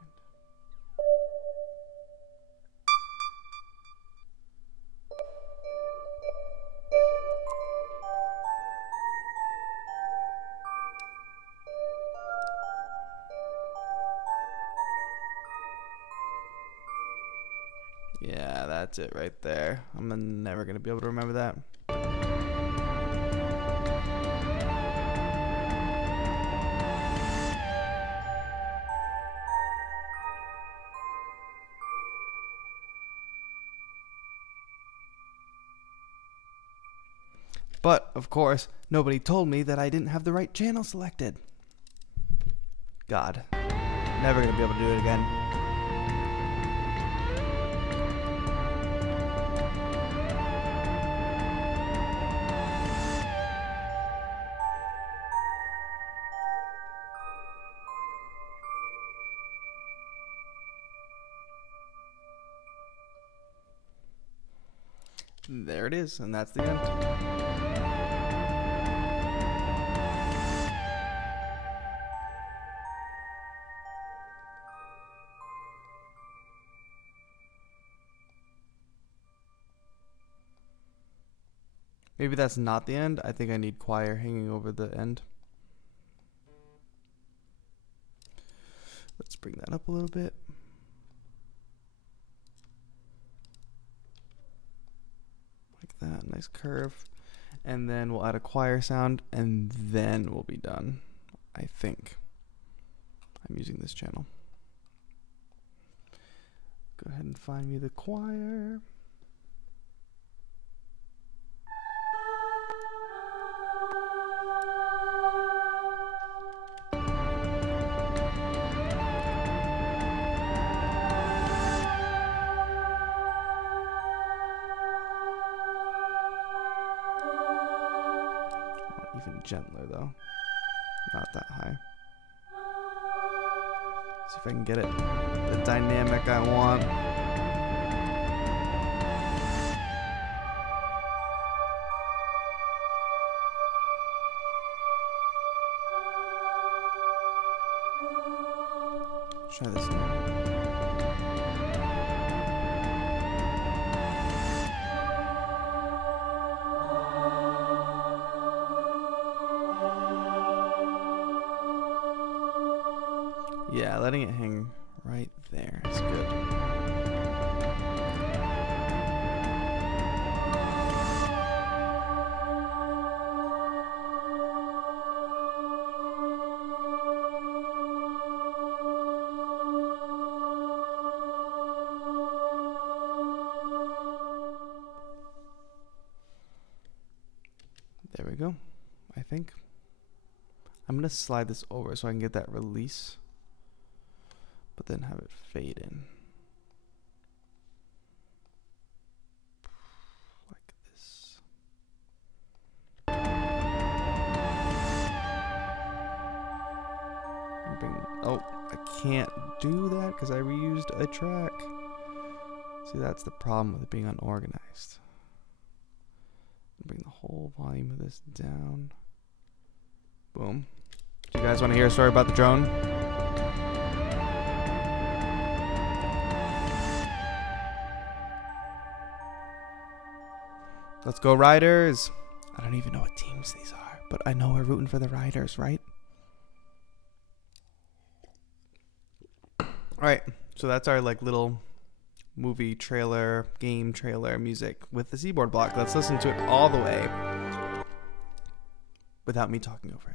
Yeah, that's it right there. I'm never going to be able to remember that. But, of course, nobody told me that I didn't have the right channel selected. God. Never going to be able to do it again. There it is, and that's the end. Maybe that's not the end. I think I need choir hanging over the end. Let's bring that up a little bit. Like that, nice curve. And then we'll add a choir sound, and then we'll be done. I think. I'm using this channel. Go ahead and find me the choir. Even gentler though, not that high. See if I can get it the dynamic I want. Try this one. Yeah, letting it hang right there is good. we go. I think I'm gonna slide this over so I can get that release, but then have it fade in like this. Oh, I can't do that because I reused a track. See, that's the problem with it being unorganized. Bring the whole volume of this down. Boom. Do you guys want to hear a story about the drone? Let's go, Riders. I don't even know what teams these are, but I know we're rooting for the Riders, right? Alright, so that's our like little movie trailer, game trailer music with the Seaboard Block. Let's listen to it all the way without me talking over it.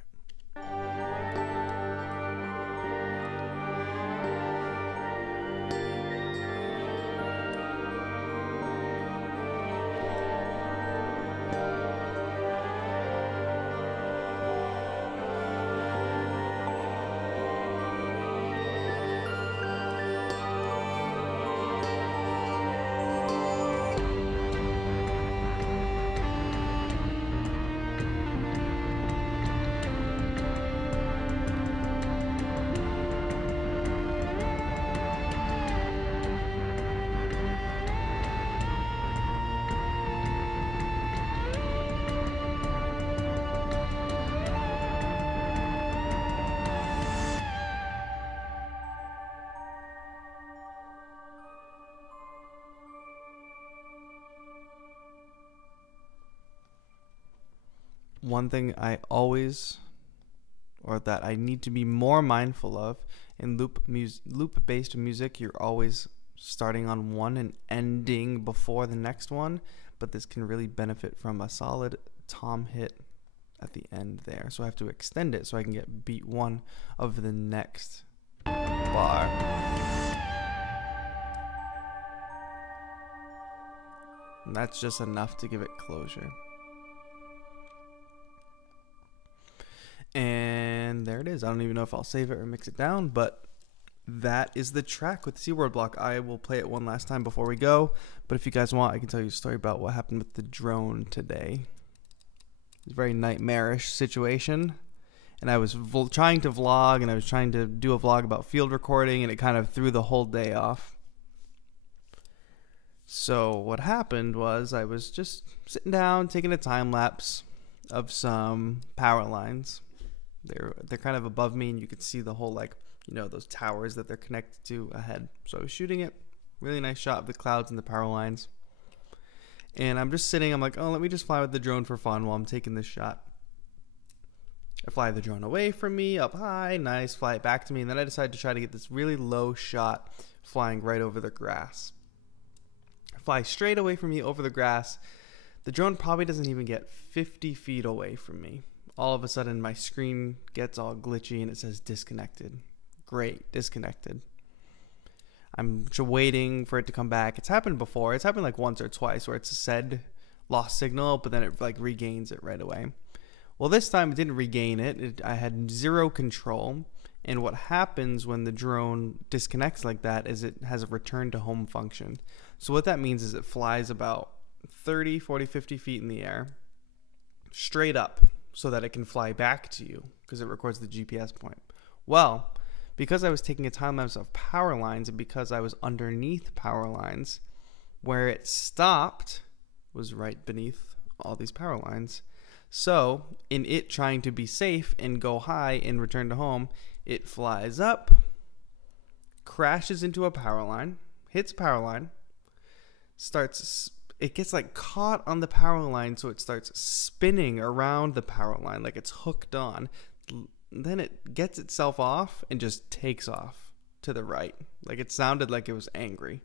One thing I always, or that I need to be more mindful of in loop-based music, you're always starting on one and ending before the next one, but this can really benefit from a solid tom hit at the end there. So I have to extend it so I can get beat one of the next bar. And that's just enough to give it closure. And there it is. I don't even know if I'll save it or mix it down, but that is the track with the Seaboard Block. I will play it one last time before we go, but if you guys want, I can tell you a story about what happened with the drone today. It's a very nightmarish situation, and I was trying to vlog, and I was trying to do a vlog about field recording, and it kind of threw the whole day off. So what happened was I was just sitting down, taking a time lapse of some power lines. They're kind of above me, and you could see the whole, like, you know, those towers that they're connected to ahead. So I was shooting it. Really nice shot of the clouds and the power lines. And I'm just sitting. I'm like, oh, let me just fly with the drone for fun while I'm taking this shot. I fly the drone away from me, up high, nice, fly it back to me, and then I decide to try to get this really low shot flying right over the grass. I fly straight away from me over the grass. The drone probably doesn't even get 50 feet away from me. All of a sudden, my screen gets all glitchy and it says disconnected. Great, disconnected. I'm waiting for it to come back. It's happened before. It's happened like once or twice where it's said lost signal, but then it like regains it right away. Well, this time it didn't regain it. I had zero control. And what happens when the drone disconnects like that is it has a return to home function. So what that means is it flies about 30, 40, 50 feet in the air straight up so that it can fly back to you because it records the GPS point. Well, because I was taking a time lapse of power lines and because I was underneath power lines, where it stopped was right beneath all these power lines. So in it trying to be safe and go high and return to home, it flies up, crashes into a power line, hits a power line, it gets like caught on the power line, so it starts spinning around the power line like it's hooked on. Then it gets itself off and just takes off to the right. Like it sounded like it was angry.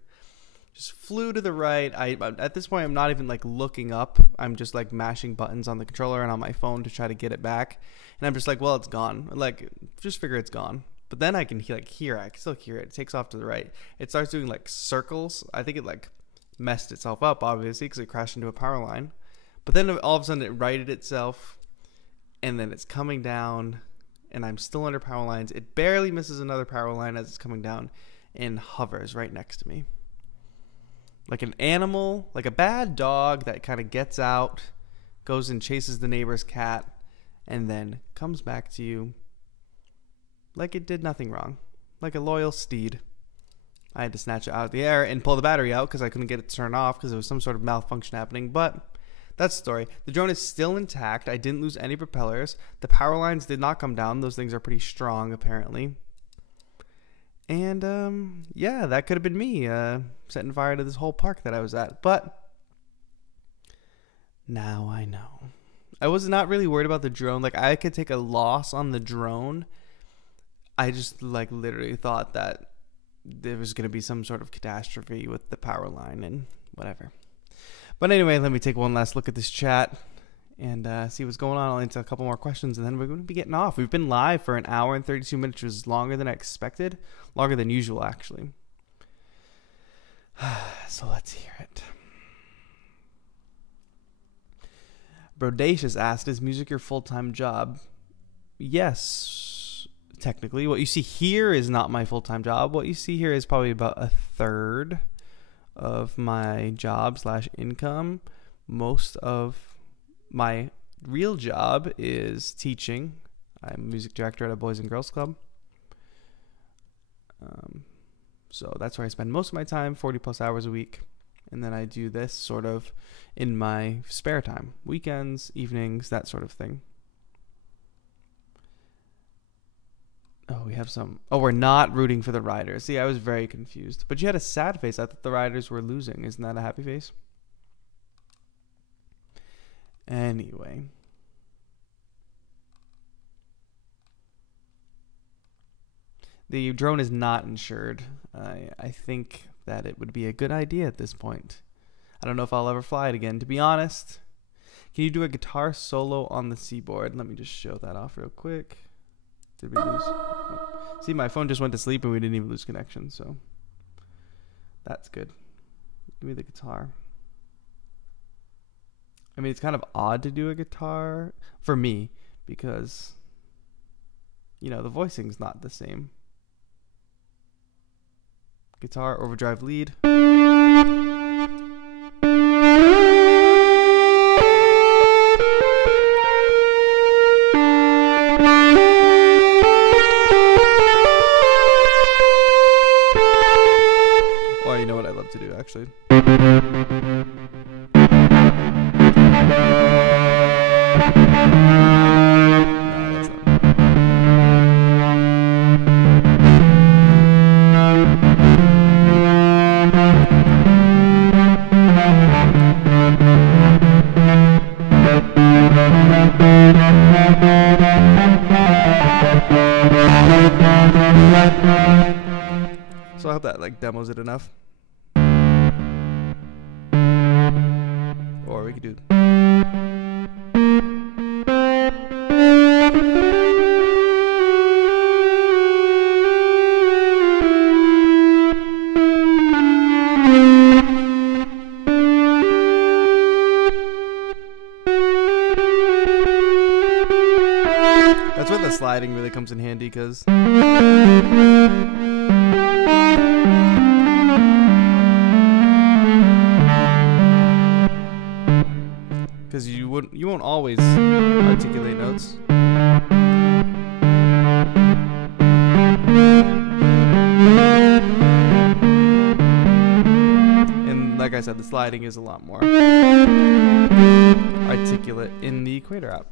Just flew to the right. At this point, I'm not even like looking up. I'm just like mashing buttons on the controller and on my phone to try to get it back. And I'm just like, well, it's gone. Like, just figure it's gone. But then I can hear it. I can still hear it. It takes off to the right. It starts doing like circles. I think it like messed itself up, obviously, because it crashed into a power line. But then all of a sudden it righted itself, and then it's coming down, and I'm still under power lines. It barely misses another power line as it's coming down and hovers right next to me. Like an animal, like a bad dog that kind of gets out, goes and chases the neighbor's cat, and then comes back to you like it did nothing wrong. Like a loyal steed. I had to snatch it out of the air and pull the battery out because I couldn't get it to turn off because there was some sort of malfunction happening. But that's the story. The drone is still intact. I didn't lose any propellers. The power lines did not come down. Those things are pretty strong, apparently. And, yeah, that could have been me setting fire to this whole park that I was at. But now I know. I was not really worried about the drone. Like, I could take a loss on the drone. I just, like, literally thought that there was going to be some sort of catastrophe with the power line and whatever. But anyway, let me take one last look at this chat and see what's going on. I'll answer a couple more questions, and then we're going to be getting off. We've been live for an hour and 32 minutes, which is longer than I expected. Longer than usual, actually. So let's hear it. Brodacious asked, is music your full-time job? Yes. Technically, what you see here is not my full-time job. What you see here is probably about a third of my job / income. Most of my real job is teaching. I'm a music director at a Boys and Girls Club. So that's where I spend most of my time, 40 plus hours a week. And then I do this sort of in my spare time, weekends, evenings, that sort of thing. Oh, we have some. Oh, we're not rooting for the Riders. See, I was very confused. But you had a sad face. I thought the Riders were losing. Isn't that a happy face? Anyway. The drone is not insured. I think that it would be a good idea at this point. I don't know if I'll ever fly it again, to be honest. Can you do a guitar solo on the Seaboard? Let me just show that off real quick. Did we lose? Oh. See, my phone just went to sleep and we didn't even lose connection, so that's good. Give me the guitar. I mean, it's kind of odd to do a guitar for me because, you know, the voicing's not the same. Guitar, overdrive lead. Or you know what I love to do, actually. So I hope that like demos it enough. Or we could do that's where the sliding really comes in handy because you won't always articulate notes. And like I said, the sliding is a lot more articulate in the Equator app.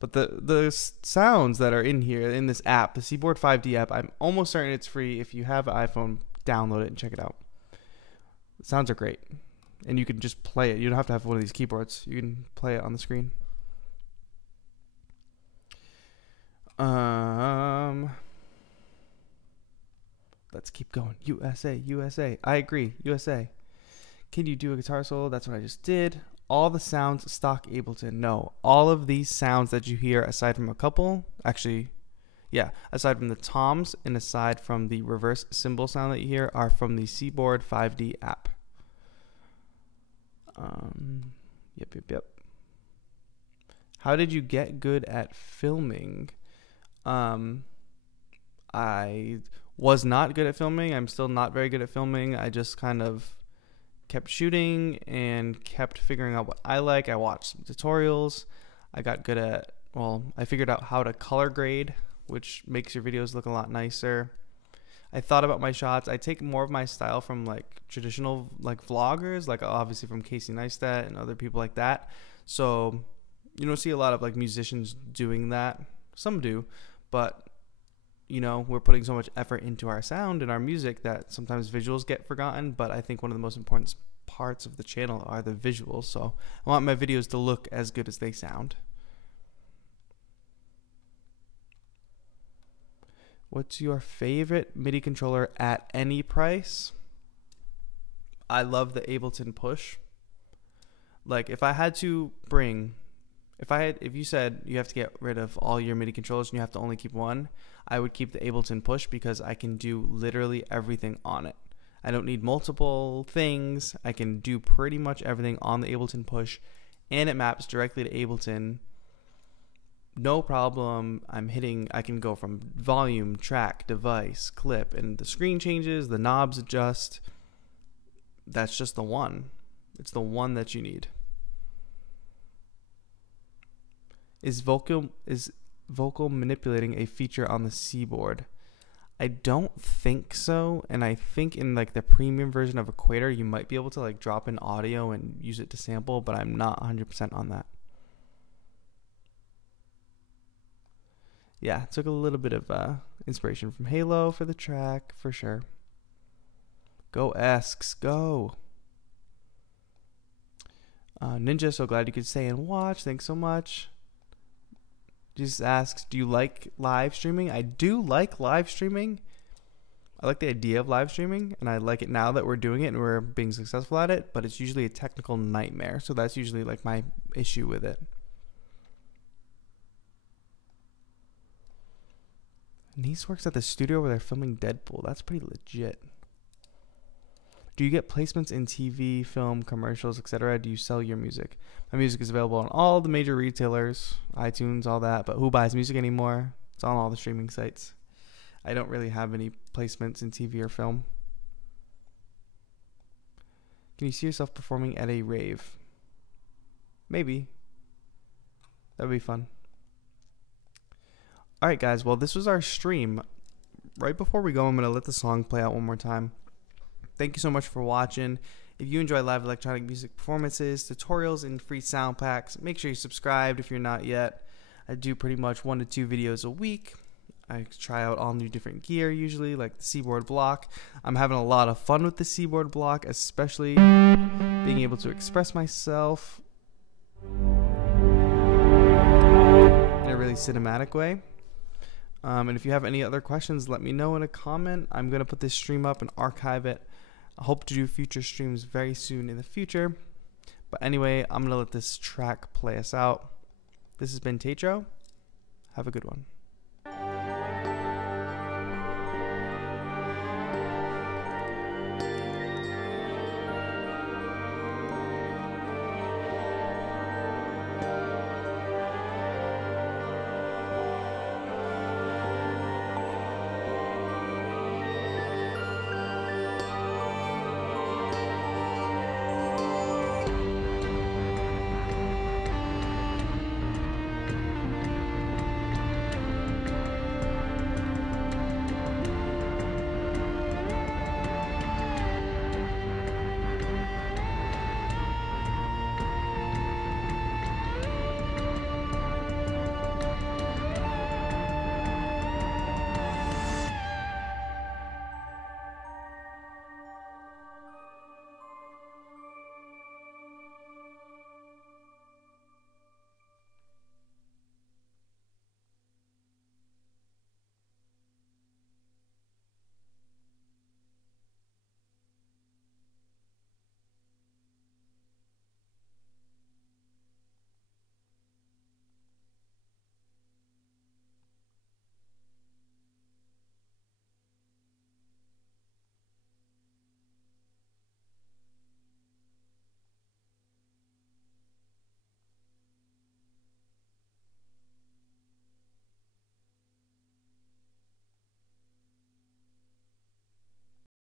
But the sounds that are in here, in this app, the Seaboard 5D app, I'm almost certain it's free. If you have an iPhone, download it and check it out. The sounds are great. And you can just play it. You don't have to have one of these keyboards. You can play it on the screen. Let's keep going. USA, USA. I agree. USA. Can you do a guitar solo? That's what I just did. All the sounds stock Ableton. No. All of these sounds that you hear, aside from a couple, actually, yeah, aside from the toms and aside from the reverse cymbal sound that you hear, are from the Seaboard 5D app. Yep. How did you get good at filming? I was not good at filming. I'm still not very good at filming. I just kind of kept shooting and kept figuring out what I like. I watched some tutorials. I got good at, well, I figured out how to color grade, which makes your videos look a lot nicer. I thought about my shots. I take more of my style from like traditional like vloggers, like obviously from Casey Neistat and other people like that. So you don't see a lot of like musicians doing that. Some do, but you know, we're putting so much effort into our sound and our music that sometimes visuals get forgotten. But I think one of the most important parts of the channel are the visuals. So I want my videos to look as good as they sound. What's your favorite MIDI controller at any price? I love the Ableton Push. Like if I had to bring, if you said you have to get rid of all your MIDI controllers and you have to only keep one, I would keep the Ableton Push because I can do literally everything on it. I don't need multiple things. I can do pretty much everything on the Ableton Push, and it maps directly to Ableton. No problem. I can go from volume, track, device, clip, and the screen changes, the knobs adjust. That's just the one. It's the one that you need. Is vocal manipulating a feature on the Seaboard? I don't think so, and I think in like the premium version of Equator you might be able to like drop in audio and use it to sample, but I'm not 100% on that. Yeah, took a little bit of inspiration from Halo for the track, for sure. Go Esks, go! Ninja, so glad you could stay and watch. Thanks so much. Jesus asks, do you like live streaming? I do like live streaming. I like the idea of live streaming, and I like it now that we're doing it and we're being successful at it, but it's usually a technical nightmare, so that's usually like my issue with it. Niece works at the studio where they're filming Deadpool. That's pretty legit. Do you get placements in TV, film, commercials, etc.? Do you sell your music? My music is available on all the major retailers, iTunes, all that, but who buys music anymore? It's on all the streaming sites. I don't really have any placements in TV or film. Can you see yourself performing at a rave? Maybe. That would be fun. Alright guys, well this was our stream. Right before we go, I'm going to let the song play out one more time. Thank you so much for watching. If you enjoy live electronic music performances, tutorials, and free sound packs, make sure you're subscribed if you're not yet. I do pretty much 1 to 2 videos a week. I try out all new different gear usually, like the Seaboard Block. I'm having a lot of fun with the Seaboard Block, especially being able to express myself in a really cinematic way. And if you have any other questions, let me know in a comment. I'm going to put this stream up and archive it. I hope to do future streams very soon in the future. But anyway, I'm going to let this track play us out. This has been TAETRO. Have a good one.